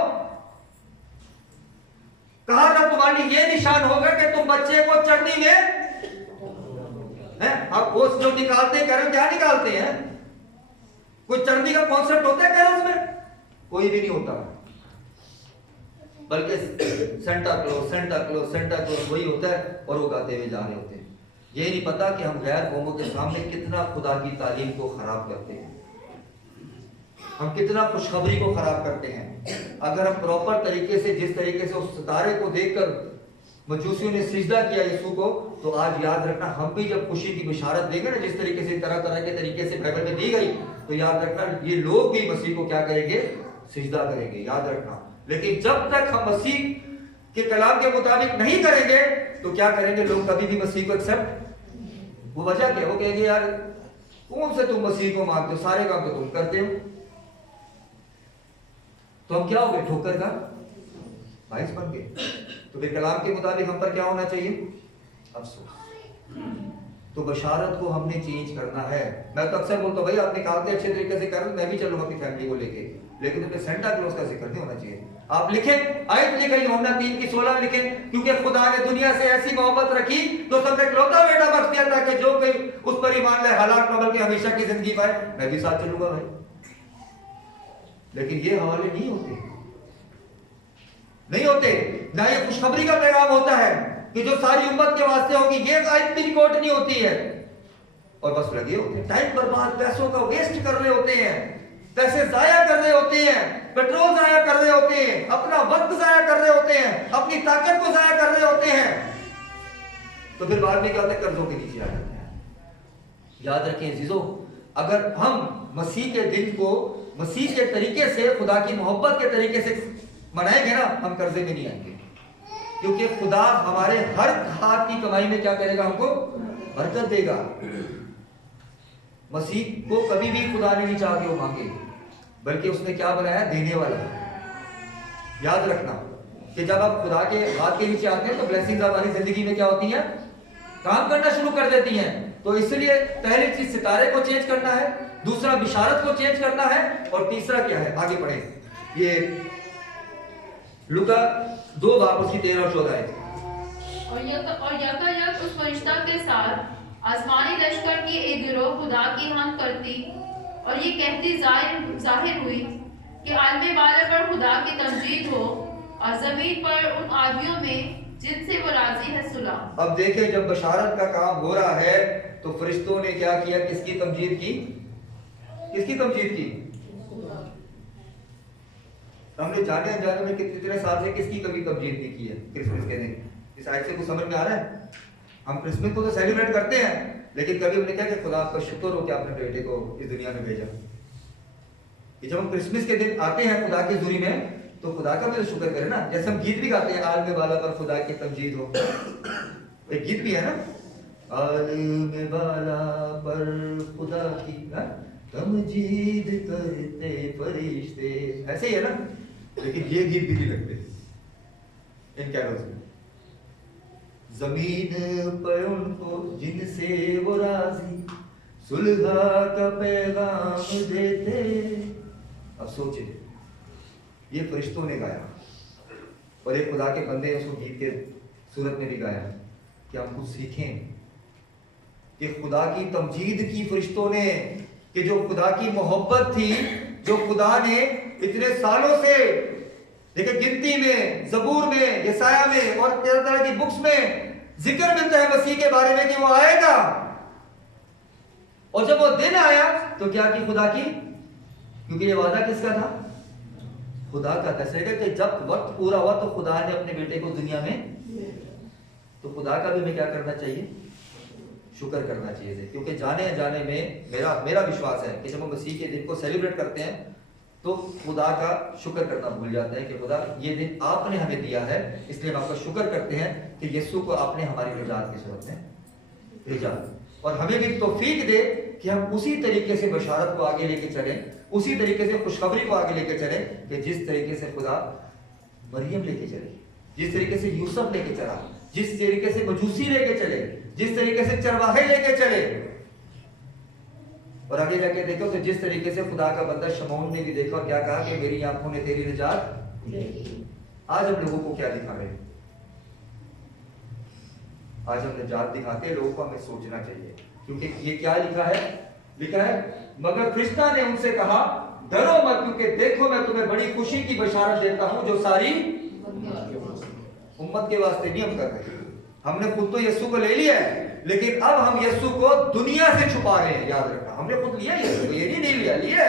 कहा था तुम्हारे लिए ये निशान होगा कि तुम बच्चे को चटनी में है। अब वो जो निकालते हैं कैरल, क्या निकालते हैं? कोई चटनी का कॉन्सेप्ट होता है कैरल्स में? कोई भी नहीं होता, बल्कि सेंटा क्लॉज वही होता है और वो गाते हुए जा रहे होते हैं। ये नहीं पता कि हम गैर कौमों के सामने कितना खुदा की तालीम को खराब करते हैं, हम कितना खुशखबरी को खराब करते हैं। अगर हम प्रॉपर तरीके से, जिस तरीके से उस सितारे को देखकर मजूसियों ने सिजदा किया यीशु को, तो आज याद रखना हम भी जब खुशी की बशारत देंगे ना, जिस तरीके से तरह तरह के तरीके से बाइबल में दी गई, तो याद रखना ये लोग भी मसीह को क्या करेंगे, सिजदा करेंगे, याद रखना। लेकिन जब तक हम मसीह के कलाम के मुताबिक नहीं करेंगे तो क्या करेंगे, लोग कभी भी मसीह को एक्सेप्ट, वो वजह क्या, वो कहेंगे यार कौन से तुम मसीह को मानते हो, सारे काम तो तुम करते हो, तो हम क्या हो गए, ठोकर का बाइस बन गए। तो फिर कलाम के मुताबिक हम पर क्या होना चाहिए, अफसोस। तो बशारत को हमने चेंज करना है। मैं तो अक्सर बोलता हूँ भाई आप निकालते अच्छे तरीके से कर, मैं भी चलूंगा अपनी फैमिली को लेके, लेकिन तुम्हें सेंटा क्लॉज का जिक्र नहीं होना चाहिए। आप लिखें आयत लिखें यूहन्ना 3:16 लिखें, क्योंकि खुदा ने दुनिया से ऐसी मोहब्बत रखी तो सबने इकलौता बेटा बख्श दिया ताकि जो कोई उस पर ईमान लाए हलाक न बल्कि हमेशा की जिंदगी पाए। मैं भी साथ चलूंगा भाई, लेकिन ये हवाले नहीं होते, नहीं होते। ना ये खुशखबरी का पैगाम होता है कि जो सारी उम्मत के वास्ते होगी, ये आयत भी रिकॉर्ड नहीं होती है। और बस लगे होते हैं टाइम बर्बाद, पैसों का वेस्ट कर रहे होते हैं, पैसे जाया कर रहे होते हैं, पेट्रोल जाया कर रहे होते हैं, अपना वक्त जाया कर रहे होते हैं, अपनी ताकत को जाया कर रहे होते हैं। तो फिर बाद में क्या होता है, कर्जों के नीचे आ जाते हैं। याद रखें अजीजों, अगर हम मसीह के दिन को मसीह के तरीके से, खुदा की मोहब्बत के तरीके से मनाएंगे ना, हम कर्जे में नहीं आएंगे, क्योंकि खुदा हमारे हर हाथ की कमाई में क्या करेगा, हमको बरकत देगा। मसीह को कभी भी खुदा ने नहीं चाहा कि वो मांगे, बल्कि उसने क्या बनाया, देने वाला। याद रखना कि जब आप खुदा के हाथ के नीचे आते हैं तो ब्लेसिंग्स हमारी जिंदगी में क्या होती हैं, काम करना शुरू कर देती हैं। तो इसलिए पहली चीज सितारे को चेंज करना है, दूसरा बिशारत को चेंज करना है, और तीसरा क्या है, आगे पढ़े, ये लूका 2 बाब उसकी 13 और 14 है। और यकायक उस फरिश्ता के साथ आसमानी लश्कर की एक गिरोह खुदा की हम करती और ये कहती जाहिर हुई कि आलमे वाले पर खुदा की तमजीद हो और जमीन पर उन आदमियों में जिनसे वो राजी है सुलह। अब देखिए, जब बशारत का काम हो रहा है तो फरिश्तों ने क्या किया, किसकी तमजीद की, किसकी तमजीद की? हमने जाने अनजाने में कितने साल से किसकी कभी तमजीद नहीं की है क्रिसमस के दिन? इस आयत से कुछ समझ में आ रहा है? हम क्रिसमस को तो सेलिब्रेट करते हैं, लेकिन कभी हमने क्या कि खुदा आपका शुक्र हो कि आपने बेटे को इस दुनिया में भेजा। कि जब हम क्रिसमस के दिन आते हैं खुदा की हुजूरी में, तो खुदा का भी तो शुक्र करें ना। जैसे हम गीत भी गाते हैं, आलमे वाला पर खुदा की तमजीद हो, एक गीत भी है ना, आलमे वाला पर खुदा की तमजीद करते फरिश्ते, ऐसे ही है ना। लेकिन ये गीत भी नहीं लगते इन कैरोल्स में। जमीन पर उनको जिनसे वो राजी सुलह का पैगाम देते। अब सोचे, ये फरिश्तों ने गाया और एक खुदा के बंदे ने उसको गीत के सूरत में भी गाया कि हम कुछ सीखें कि खुदा की तमजीद की फरिश्तों ने, कि जो खुदा की मोहब्बत थी, जो खुदा ने इतने सालों से, देखिए गिनती में, जबूर में, यसाया में और तरह तरह की बुक्स में जिक्र मिलता है मसीह के बारे में कि वो आएगा। और जब वो दिन आया तो क्या की खुदा की, क्योंकि ये वादा किसका था, खुदा का था। कि जब वक्त पूरा हुआ तो खुदा ने अपने बेटे को दुनिया में, तो खुदा का भी हमें क्या करना चाहिए, शुक्र करना चाहिए। क्योंकि जाने अनजाने में मेरा विश्वास है कि जब हम मसीह के दिन को सेलिब्रेट करते हैं तो खुदा का शुक्र करना भूल जाते हैं कि खुदा ये दिन आपने हमें दिया है, इसलिए हम आपका शुक्र करते हैं कि यीशु को आपने हमारी निजात की सूरत में भेजा, और हमें भी तौफीक दे कि हम उसी तरीके से बशारत को आगे लेके चलें, उसी तरीके से खुशखबरी को आगे लेके चलें कि जिस तरीके से खुदा मरियम लेके चले, जिस तरीके से यूसुफ लेके चला, जिस तरीके से मजूसी लेके चले, जिस तरीके से चरवाहे लेके चले। और आगे जाके देखो तो जिस तरीके से खुदा का बंदा शमौन ने भी देखा और क्या कहा कि मेरी आंखों ने तेरी निजात। आज हम लोगों को क्या दिखा रहे हैं? आज हम निजात दिखाते हैं लोगों को, हमें सोचना चाहिए। क्योंकि ये क्या लिखा है, मगर फरिश्ता ने उनसे कहा डरो मत, क्योंकि देखो मैं तुम्हें बड़ी खुशी की बशारत देता हूं जो सारी उम्मत के वास्ते नहीं हम कर रहे। हमने खुद तो यीशु को ले लिया है, लेकिन अब हम यीशु को दुनिया से छुपा रहे हैं। याद रखना, हमने खुद लिया यीशु को, ये नहीं लिया है,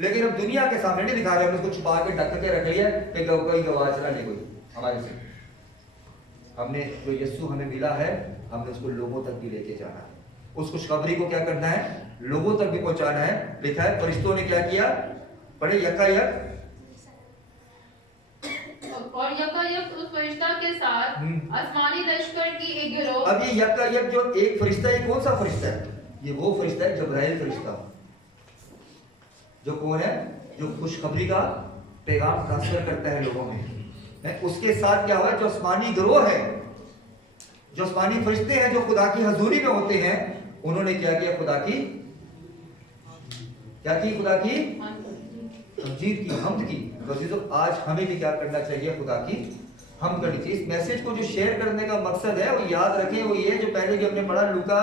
लेकिन हम दुनिया के सामने नहीं दिखा रहे, हमने उसको छुपा के ढक के रख लिया कि कोई गवाच ना ले कोई हमारे से। हमने जो यीशु हमें मिला है, हमने उसको लोगों तक भी लेके जाना है। उस खुशखबरी को क्या करना है? लोगों तक भी पहुंचाना है। लिखा है फरिश्तों ने क्या किया? पढ़े यकायक। और यकायक उस फरिश्ता के साथ आसमानी लश्कर की एक गिरोह। अब ये यकायक जो एक फरिश्ता है, कौन सा फरिश्ता है? ये वो फरिश्ता है जब्राइल फरिश्ता, जो कौन है? जो खुशखबरी का पैगाम ट्रांसफर करता है लोगों में। उसके साथ क्या हुआ? जो आसमानी गिरोह है, जो आसमानी फरिश्ते हैं, जो खुदा की हजूरी में होते हैं, उन्होंने क्या किया? खुदा की खुदा की तमजीद की, हमद की। तो अजीजों, आज हमें भी क्या करना चाहिए? खुदा की हम करनी चाहिए। इस मैसेज को जो शेयर करने का मकसद है वो याद रखें, वो ये जो पहले भी हमने पढ़ा लूका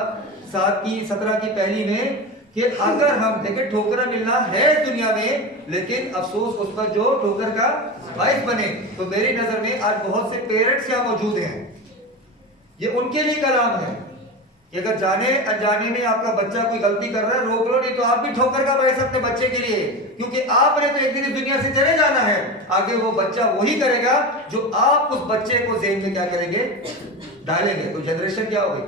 7:17 की पहली में, कि अगर हम देखें ठोकरा मिलना है दुनिया में, लेकिन अफसोस उस पर जो ठोकर का बाइस बने। तो मेरी नजर में आज बहुत से पेरेंट्स यहाँ मौजूद हैं, ये उनके लिए कलाम है कि अगर जाने अनजाने में आपका बच्चा कोई गलती कर रहा है, रोक लो, नहीं तो आप भी ठोकर का बाइस अपने बच्चे के लिए, क्योंकि आपने तो एक दिन इस दुनिया से चले जाना है। आगे वो बच्चा वही करेगा जो आप उस बच्चे को ज़हन में क्या करेंगे? डालेंगे। तो जनरेशन क्या होगी?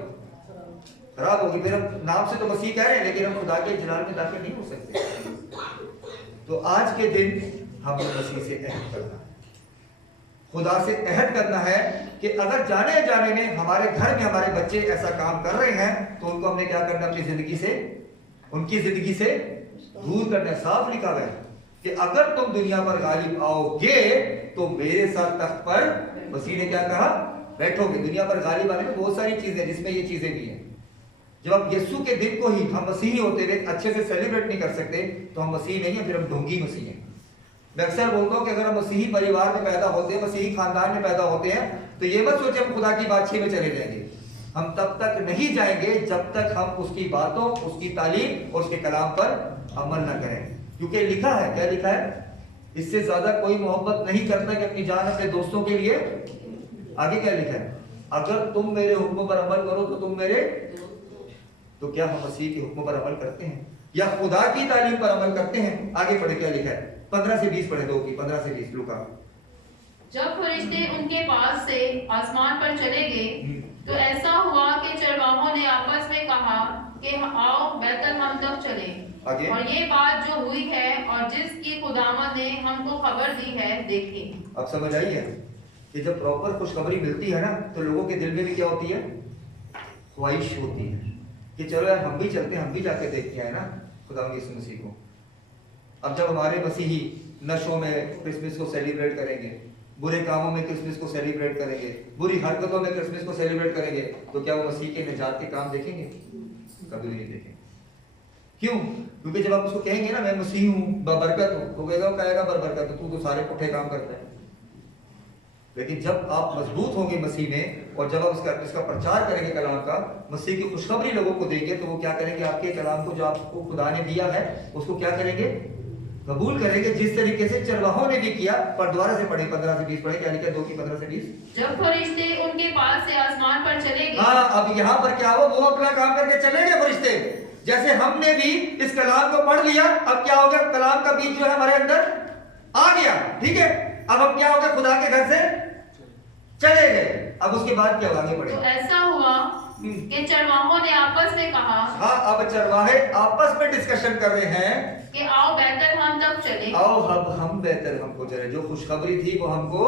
खराब होगी। फिर हम नाम से तो मसीह कह रहे हैं, लेकिन हम खुदा के जलाल में दाखिल नहीं हो सकते। तो आज के दिन हमें मसीह से अहद करना है, खुदा से अहद करना है कि अगर जाने जाने में हमारे घर में हमारे बच्चे ऐसा काम कर रहे हैं, तो उनको हमने क्या करना? अपनी जिंदगी से, उनकी जिंदगी से दूर करना। साफ लिखा हुआ है कि अगर तुम दुनिया पर गालिब आओगे तो मेरे साथ तख्त पर, मसीह ने क्या कहा? बैठोगे। दुनिया पर गालिब आने में बहुत सारी चीजें, जिसमें ये चीजें भी हैं। जब हम यीशु के दिन को ही हम मसीही होते हुए अच्छे से सेलिब्रेट नहीं कर सकते, तो हम मसीही नहीं है, फिर हम ढोंगी मसीह हैं। मैं अक्सर बोलता हूँ कि अगर हम मसीही परिवार में पैदा होते हैं, मसीही खानदान में पैदा होते हैं, तो ये मत सोचे हम खुदा की बादशाही में चले जाएंगे। हम तब तक नहीं जाएंगे जब तक हम उसकी बातों, उसकी तालीम और उसके कलाम पर अमल न करें। क्योंकि लिखा है, क्या लिखा है? इससे ज्यादा कोई मोहब्बत नहीं करता कि अपनी जान अपने दोस्तों के लिए। आगे क्या लिखा है? अगर तुम मेरे हुक्मों पर अमल करो तो तुम मेरे। तो क्या हम मसीह के हुक्मों पर अमल करते हैं या खुदा की तालीम पर अमल करते हैं? आगे पढ़े क्या लिखा है? 15 से 20 पढ़े, 2 की 15 से 20 लूका। जब फरिश्ते उनके पास से आसमान पर चले गए, तो ऐसा हुआ कि चरवाहों ने आपस में कहा कि आओ बैतलहम तक चले। आगे? और ये बात जो हुई है और जिसकी खुदावंद ने हमको खबर दी है, देखें। अब समझ आई है कि जब प्रॉपर खुशखबरी मिलती है ना, तो लोगों के दिल में भी क्या होती है? ख्वाहिश होती है कि चलो यार हम भी चलते हैं, हम भी जाके देखते हैं ना खुदा यीशु मसीह को। अब जब हमारे मसीही नशों में क्रिसमस को सेलिब्रेट करेंगे, बुरे कामों में क्रिसमस को सेलिब्रेट करेंगे, बुरी हरकतों में क्रिसमस को सेलिब्रेट करेंगे, तो क्या वो मसीह के निजात के काम देखेंगे? कभी नहीं देखेंगे। क्यों? क्योंकि जब आप उसको कहेंगे ना मैं मसीह हूँ, बरकत हूँ, तो कहेगा बरकत, तू तो सारे पुट्ठे काम करता है। लेकिन जब आप मजबूत होंगे मसीह में और जब आप इसका प्रचार करेंगे कलाम का, मसीह की खुशखबरी लोगों को देंगे, तो वो क्या करेंगे? आपके कलाम को जो आपको खुदा ने दिया है उसको क्या करेंगे? कबूल करेंगे, जिस तरीके से चरवाहों ने भी किया। पर दोबारा से पढ़े, 15 से 20 पढ़े, क्या लिखा? 2 की 15 से 20। जब फरिश्ते उनके पास से आसमान पर चले गए। हाँ, अब यहाँ पर क्या हुआ? वो अपना काम करके चले गए फरिश्ते। जैसे हमने भी इस कलाम को पढ़ लिया, अब क्या होगा? कलाम का बीज जो है हमारे अंदर आ गया, ठीक है। अब हम क्या होगा? खुदा के घर से चले गए। अब उसके बाद क्या होगा? आगे बढ़े। तो ऐसा हुआ कि चरवाहों ने आपस में कहा। हाँ, अब चरवाहे आपस में डिस्कशन कर रहे हैं कि आओ बैतलहम तक चले। आओ अब हम बैतलहम को चले। जो खुशखबरी थी वो हमको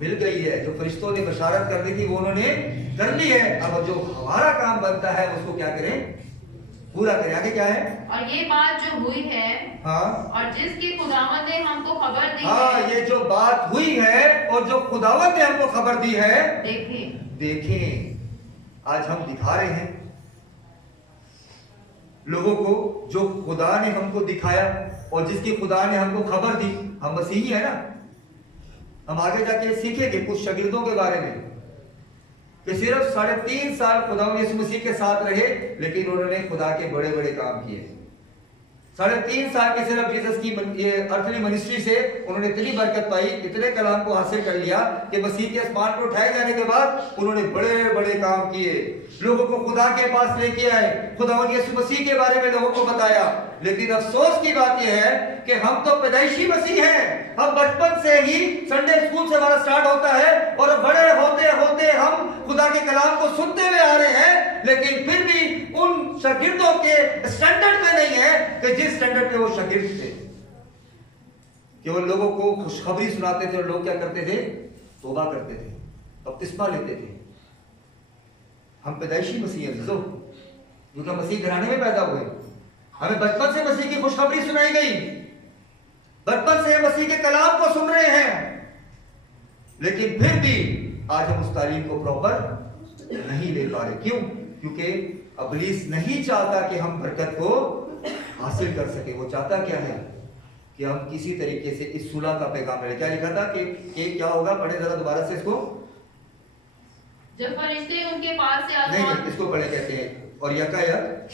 मिल गई है, जो फरिश्तों ने बशारत कर दी थी वो उन्होंने कर ली है। अब जो हमारा काम बनता है उसको क्या करें? पूरा करें। आगे क्या है? और ये बात जो हुई है, हाँ, और जिसकी खुदावंद ने हमको खबर दी हाँ, है, ये जो बात हुई है और जो खुदावंद ने हमको खबर दी है, देखें। आज हम दिखा रहे हैं लोगों को जो खुदा ने हमको दिखाया और जिसकी खुदा ने हमको खबर दी। हम मसीही है ना। हम आगे जाके सीखेंगे कुछ शागिर्दों के बारे में कि सिर्फ 3.5 साल खुदा यीशु मसीह के साथ रहे, लेकिन उन्होंने खुदा के बड़े बड़े काम किए। 3.5 साल के सिर्फ जीसस की ये अर्थली मिनिस्ट्री से उन्होंने इतनी बरकत पाई, इतने कलाम को हासिल कर लिया कि मसीह के आसमान पर उठाए जाने के बाद उन्होंने बड़े बड़े काम किए, लोगों को खुदा के पास लेके आए, खुदावंद यीशु मसीह के बारे में लोगों को बताया। लेकिन अफसोस की बात यह है कि हम तो पैदाइशी मसीह हैं, हम बचपन से ही संडे स्कूल से हमारा स्टार्ट होता है और बड़े होते होते हम खुदा के कलाम को सुनते हुए आ रहे हैं, लेकिन फिर भी उन शागिर्दों के स्टैंडर्ड में नहीं है कि जिस स्टैंडर्ड पे वो शागिर्द थे। केवल लोगों को खुशखबरी सुनाते थे और लोग क्या करते थे? तौबा करते थे, बपतिस्मा लेते थे। हम पैदाइशी मसीह हैं क्योंकि मसीह घराने में पैदा हुए, हमें बचपन से मसीह की खुशखबरी सुनाई गई, बचपन से मसीह के कलाम को सुन रहे हैं, लेकिन फिर भी आज हम उस तालीम को प्रॉपर नहीं ले पा रहे। क्यों? क्योंकि इब्लीस नहीं चाहता कि हम बरकत को हासिल कर सके। वो चाहता क्या है कि हम किसी तरीके से इस सुलह का पैगाम रहे। क्या लिखा था कि क्या होगा? पढ़े जरा दोबारा से इसको। जब फरिश्ते उनके पास से नहीं, इसको पढ़े कहते हैं। और यकायक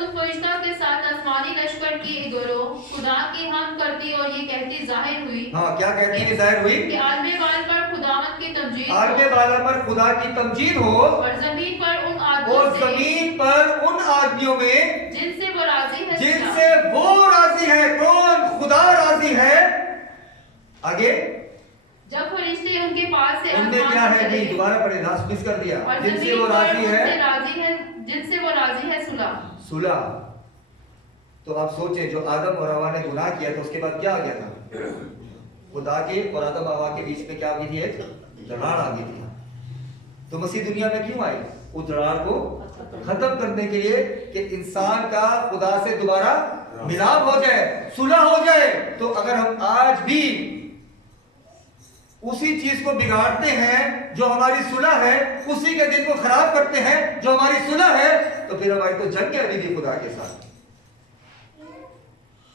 उस फरिश्ता के साथ आसमानी लश्कर की गिरोह खुदा की हम करती और ये कहती जाहिर हुई। हाँ, क्या कहती है जाहिर हुई? कि आलमे बाल पर खुदावंद की तमजीद आलमे बाला पर खुदा की तमजीद हो और जमीन पर उन आदमियों में जिनसे वो राजी है। कौन? खुदा राजी है। आगे जब फरिश्ते उनके पास से उनमें क्या है? नहीं, दोबारा पढ़े, लास्ट मिस कर दिया। जिनसे वो राजी है, जिनसे वो राजी है सुलह। तो आप सोचे, जो आदम और हवा ने गुनाह किया था उसके बाद क्या आ गया था? खुदा के और आदम हवा के बीच में क्या आ गई थी? एक दरार आ गई थी। तो मसीह दुनिया में क्यों आई? उस दरार को खत्म करने के लिए कि इंसान का खुदा से दोबारा मिलाप हो जाए, सुलह हो जाए। तो अगर हम आज भी उसी चीज को बिगाड़ते हैं जो हमारी सुलह है, उसी के दिन को खराब करते हैं जो हमारी सुलह है, तो फिर हमारी तो जंग है अभी भी खुदा के साथ।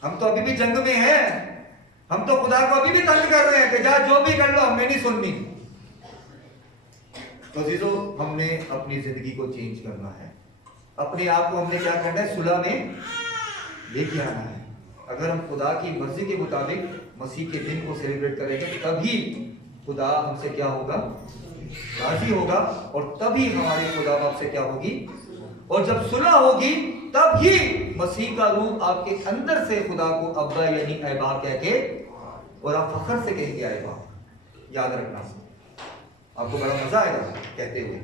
हम तो अभी भी जंग में हैं। हम तो खुदा को अभी भी तंग कर रहे हैं कि जा जो भी कर लो, हमने नहीं सुननी। तो जीजो, हमने अपनी जिंदगी को चेंज करना है, अपने आप को हमने क्या करना है? सुलह में लेके आना है। अगर हम खुदा की मर्जी के मुताबिक मसीह के दिन को सेलिब्रेट करेंगे, तभी खुदा हमसे क्या होगा? राजी होगा, और तभी हमारी खुदा आपसे क्या होगी? और जब सुलह होगी तब ही मसीह का रूह आपके अंदर से खुदा को अब्बा यानी ऐ बाप कह के, और आप फख्र से कहेंगे ऐ बाप। याद रखना, आपको बड़ा मजा आएगा कहते हुए,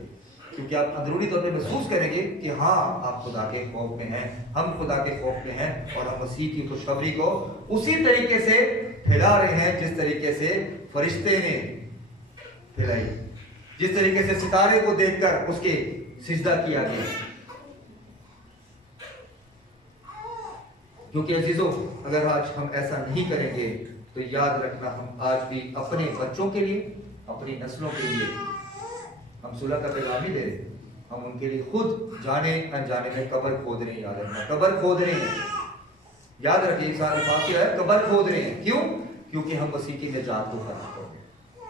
क्योंकि आप अंदरूनी तौर पे महसूस करेंगे कि हाँ, आप खुदा के खौफ में हैं, हम खुदा के खौफ में हैं, और हम मसीह की खुशखबरी को उसी तरीके से फैला रहे हैं जिस तरीके से फरिश्ते ने फैलाई, जिस तरीके से सितारे को देखकर उसके सिजदा किया गया। क्योंकि अजीजों, अगर आज हम ऐसा नहीं करेंगे तो याद रखना, हम आज भी अपने बच्चों के लिए, अपनी नस्लों के लिए हम सुलह का पैगाम ही दे रहे, हम उनके लिए खुद जाने अनजाने में कब्र खोद रहे हैं। याद रखना, कब्र खोद रहे हैं। याद रखिए, सारे फासिल है, कब्र खोद रहे हैं। क्यों? क्योंकि हम मसीह की निजात को खराब कर रहे हैं,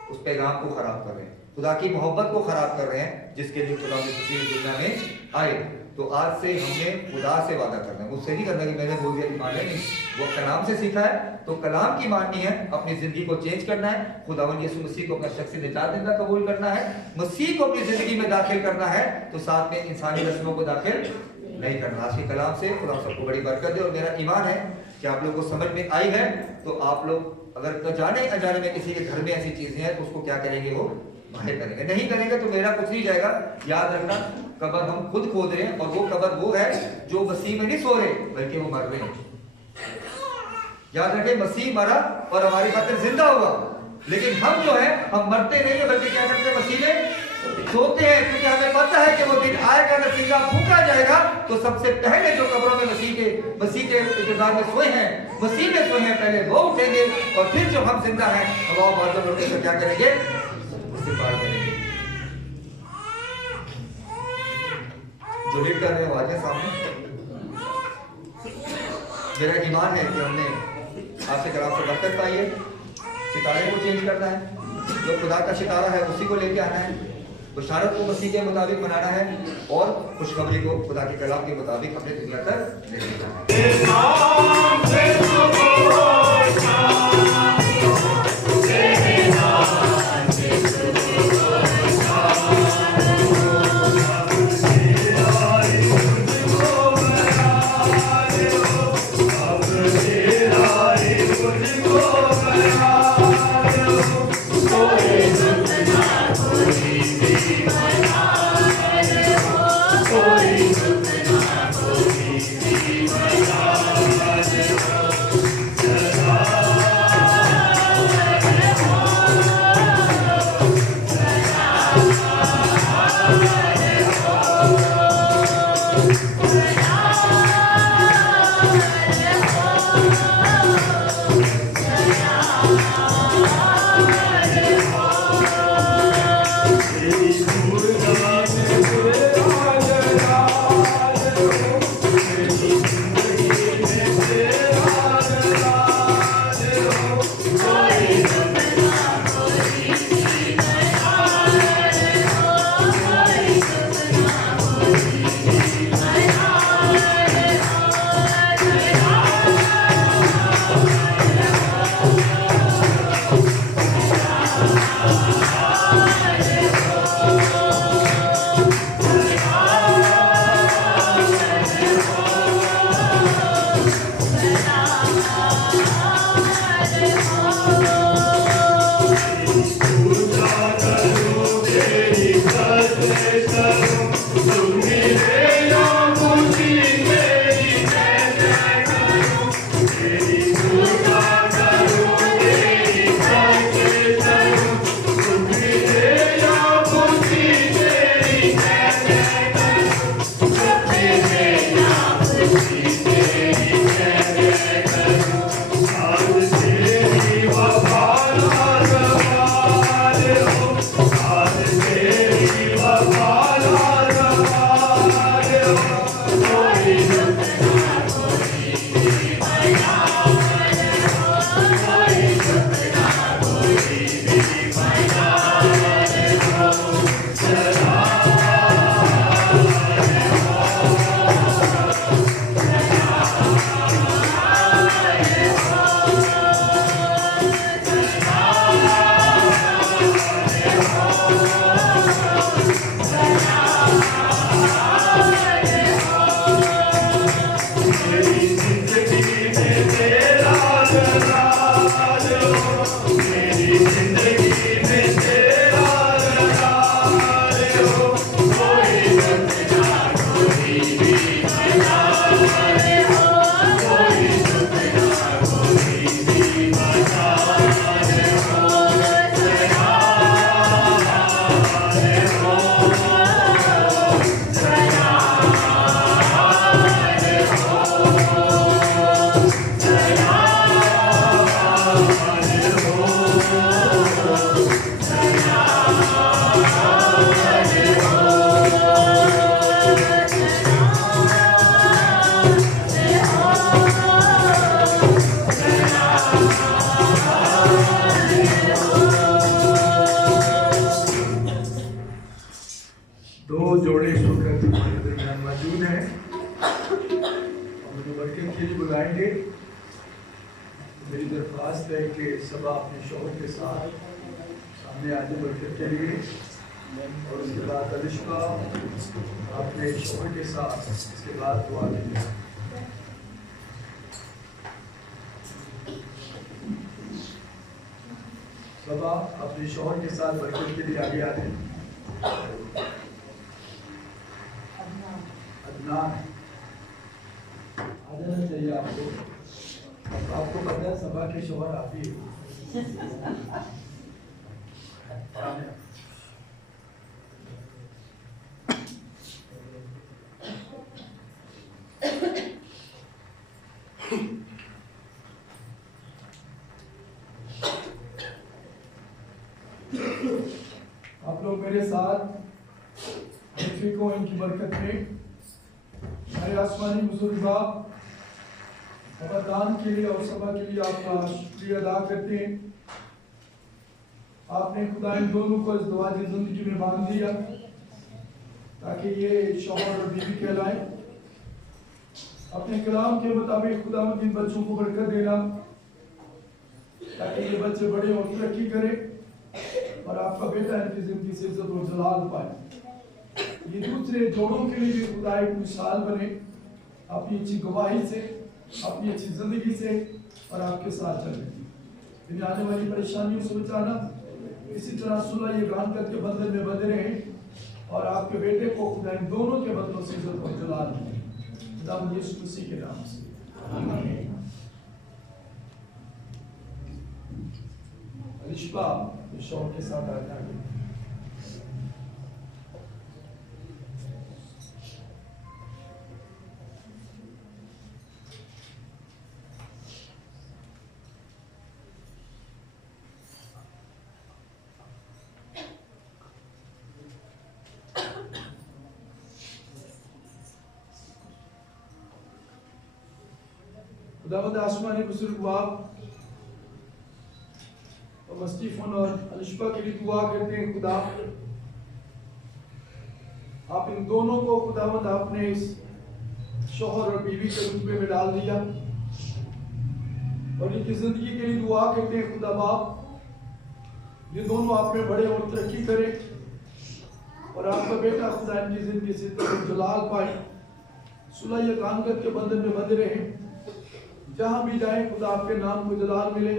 उस पैगाम को खराब कर रहे हैं, खुदा की मोहब्बत को खराब कर रहे हैं जिसके लिए खुदा मसीह दुनिया में आए। तो आज से हमने खुदा से वादा करना है, मुझसे नहीं करना कि मैंने बोल दिया ईमान है, नहीं, वो कलाम से सीखा है तो कलाम की माननी है, अपनी जिंदगी को चेंज करना है, खुदावंद यीशु मसीह को अपना शख्सी निजात देना कबूल करना है, मसीह को अपनी जिंदगी में दाखिल करना है, तो साथ में इंसानी रस्मों को दाखिल नहीं करना। आज के कलाम से खुदा सबको बड़ी बरकत दे, और मेरा ईमान है कि आप लोगों को समझ में आई है। तो आप लोग अगर जाने अनजाने में किसी के घर में ऐसी चीजें हैं तो उसको क्या करेंगे? वो बाहर करेंगे। नहीं करेंगे तो मेरा कुछ नहीं जाएगा। याद रखना, कब्र हम खुद खोद रहे हैं, और वो कब्र वो है जो मसीह में नहीं सो रहे बल्कि वो मर रहे हैं। याद रखें, मसीह मरा और हमारी खातिर जिंदा हुआ, लेकिन हम जो है हम मरते नहीं है बल्कि क्या करते हैं? मसीह में सोते हैं, क्योंकि हमें पता है कि वो दिन आएगा जब सिंगा फूंका जाएगा तो सबसे पहले जो कब्रों में मसीह के इंतजार में सोए हैं, मसीह में सोए हैं, पहले वो उठेंगे, और फिर जो हम जिंदा हैं हवा बादल उठे तो क्या करेंगे? इस्तिगफार करेंगे। जो लीड कर रहे हो आगे सामने। मेरा ईमान है कि हमने आपसे कलाम से बरकत पाई है। सितारे को चेंज करना है, जो खुदा का सितारा है उसी को लेके आना है। बशारत को मसीह के मुताबिक मनाना है और खुशखबरी को खुदा के कलाम के मुताबिक अपने दुनिया तक ले जाना मेरी दरख्वास्त है कि सब अपने शौहर के साथ सामने आने बरकत के लिए और उसके बाद अलिशा अपने शौहर के साथ इसके बाद दुआ के लिए। सब अपने शौहर के साथ बरकत के लिए आगे आते हैं। अदनान आ जाना चाहिए आपको। आपको पता है सभा के शौहर आप ही आप लोग मेरे साथ पृथ्वी को इनकी बरकत में हमारे आसमानी बुजुर्ग बाप दान के लिए और सभा के लिए आपका शुक्रिया अदा करते हैं। आपने खुदा इन दोनों को इस दुआजी जिंदगी में बांध दिया ताकि ये शौहर और बीवी कहलाए। अपने कलाम के मुताबिक खुदा इन बच्चों को बरकत देना ताकि ये बच्चे बड़े और तरक्की करें और आपका बेटा इनकी जिंदगी से इज्जत और जलाल पाए। ये दूसरे जोड़ों के लिए भी खुदा एक मिसाल बने अपनी अच्छी गवाही से, अपनी अच्छी जिंदगी से और आपके साथ चले। इन्हें आने वाली परेशानियों से बचाना, इसी तरह सुलह ये गान करके बंधन में बंधे रहे और आपके बेटे को खुदा इन दोनों के बदलों से इज्जत और जलाल दें। खुदा यीशु मसीह के नाम से आमीन। अलिशबा शौक के साथ आता है। खुदावंद आसमानी बुजुर्गवार और स्टीफन और अलिशबा के लिए दुआ करते हैं। खुदा आप इन दोनों को खुदावंद आपने इस शौहर और बीवी के रुतबे में डाल दिया और इनकी जिंदगी के लिए दुआ करते हैं। खुदा बाप ये दोनों आप में बड़े और तरक्की करें और आपका बेटा खुदा इनकी जिंदगी से जलाल पाए, सुलह या कानगत के बंधन में बंधे रहे। जहां भी जाए खुदा आपके नाम को जलाल मिले।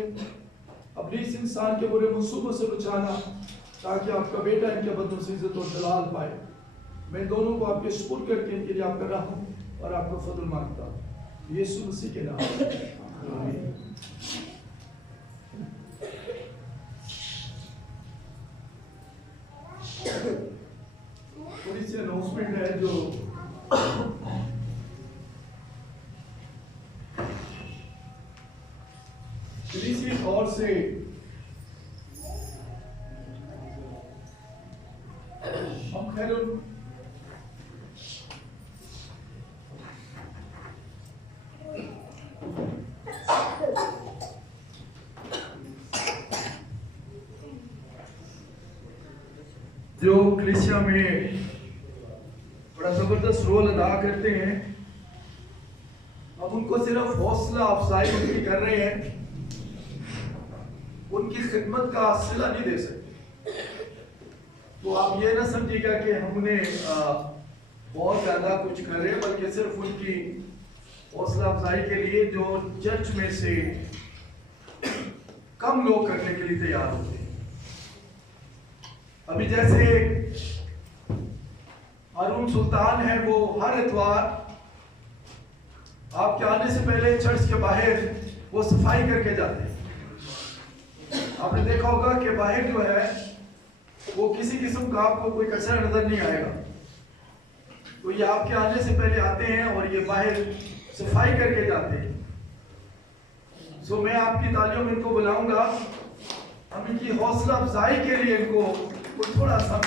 अपने इस इंसान के बुरे मंसूबों से बचाना ताकि आपका बेटा इनके बदलों से इज्जत और जलाल पाए। मैं दोनों को आपके सुपुर्द करके इनके लिए आपका रहम और आपका फजल मांगता हूं यीशु मसीह के नाम में आमीन। थोड़ी सी अनाउंसमेंट है जो किसी और से हम खैर जो कलीसिया में बड़ा जबरदस्त रोल अदा करते हैं, हम उनको सिर्फ हौसला अफजाई उनकी कर रहे हैं, उनकी खिदमत का सिला नहीं दे सकते। तो आप ये ना समझिएगा कि हमने बहुत ज्यादा कुछ कर रहे हैं, बल्कि सिर्फ उनकी हौसला अफजाई के लिए जो चर्च में से कम लोग करने के लिए तैयार होते हैं। अभी जैसे अरुण सुल्तान है, वो हर इतवार आपके आने से पहले चर्च के बाहर वो सफाई करके जाते हैं। आपने देखा होगा कि बाहर जो है वो किसी किस्म का आपको कोई कचरा नजर नहीं आएगा। तो ये आपके आने से पहले आते हैं और ये बाहर सफाई करके जाते हैं। सो मैं आपकी तालियों में इनको बुलाऊंगा, हम इनकी हौसला अफजाई के लिए इनको थोड़ा सा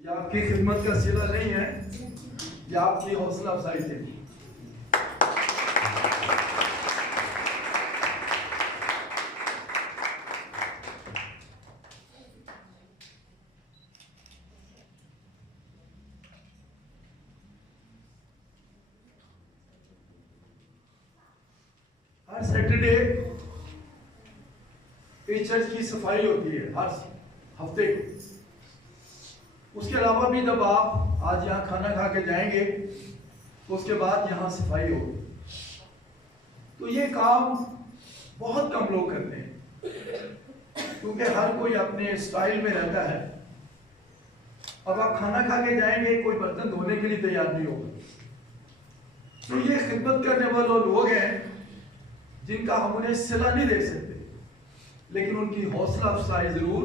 ये आपकी खिदमत का सिला नहीं है, ये आपकी हौसला अफजाई के लिए। हर सैटरडे इस चर्च की सफाई होती है, हर हफ्ते को। उसके अलावा भी जब आप आज यहाँ खाना खा के जाएंगे तो उसके बाद यहाँ सफाई होगी। तो ये काम बहुत कम लोग करते हैं क्योंकि हर कोई अपने स्टाइल में रहता है। अब आप खाना खा के जाएंगे, कोई बर्तन धोने के लिए तैयार नहीं होगा। तो ये खिदमत करने वाले लोग हैं जिनका हम उन्हें सिला नहीं दे सकते, लेकिन उनकी हौसला अफजाई जरूर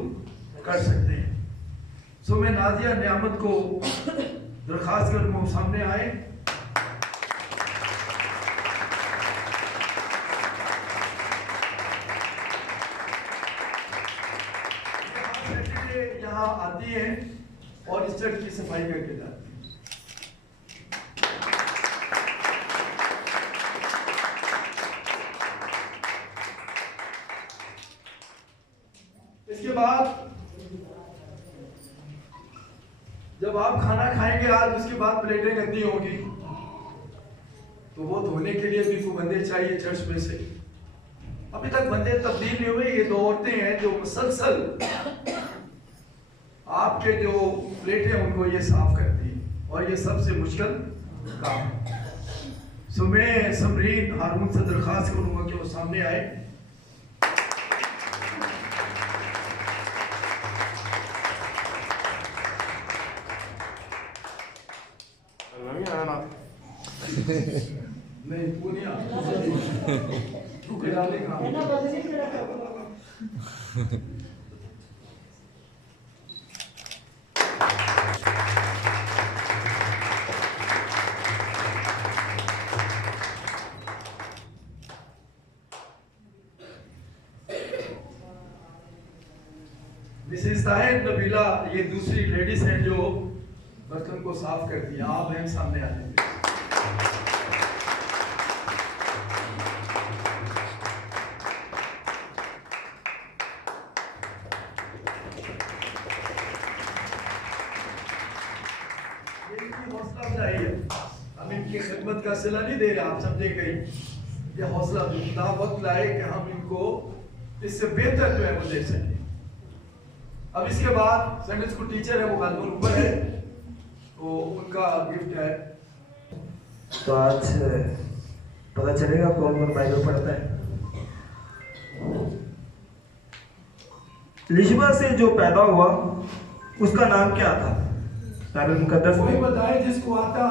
कर सकते हैं। सो मैं नाजिया नियामत को दरखास्त कर सामने आए। यहाँ आती हैं और इस चर्च की सफाई करके जाते हैं। इसके बाद जब आप खाना खाएंगे आज, उसके बाद प्लेटें गंदी होंगी तो वो धोने के लिए भी कोई बंदे चाहिए चर्च में से। अभी तक बंदे तब्दील नहीं हुए। ये 2 औरतें हैं जो मुसलसल आपके जो प्लेटें उनको ये साफ करती हैं और ये सबसे मुश्किल काम है। सो मैं समरीन हारून से दरख्वास्त करूंगा कि वो सामने आए। नहीं पूनिया तू के डाले है कहाँ? ना बदली के रखो। मिसेस ताहिर नबीला ये दूसरी लेडीज हैं जो बर्तन को साफ करती हैं। आप हैं सामने आ जाइए। ये इनकी हौसला अफजाई है। हम इनकी खिदमत का सिला नहीं दे रहे, आप समझे कहीं। ये हौसला खुदा वक्त लाए कि हम इनको इससे बेहतर जो है वो दे सकें। अब इसके बाद संडे स्कूल टीचर है वो गालपुर ऊपर है, तो उनका गिफ्ट है। तो आज पता चलेगा कौन कौन बाइबल पढ़ता है। लिशबा से जो पैदा हुआ उसका नाम क्या था? बाइबल मुकद्दस कोई में बताए जिसको आता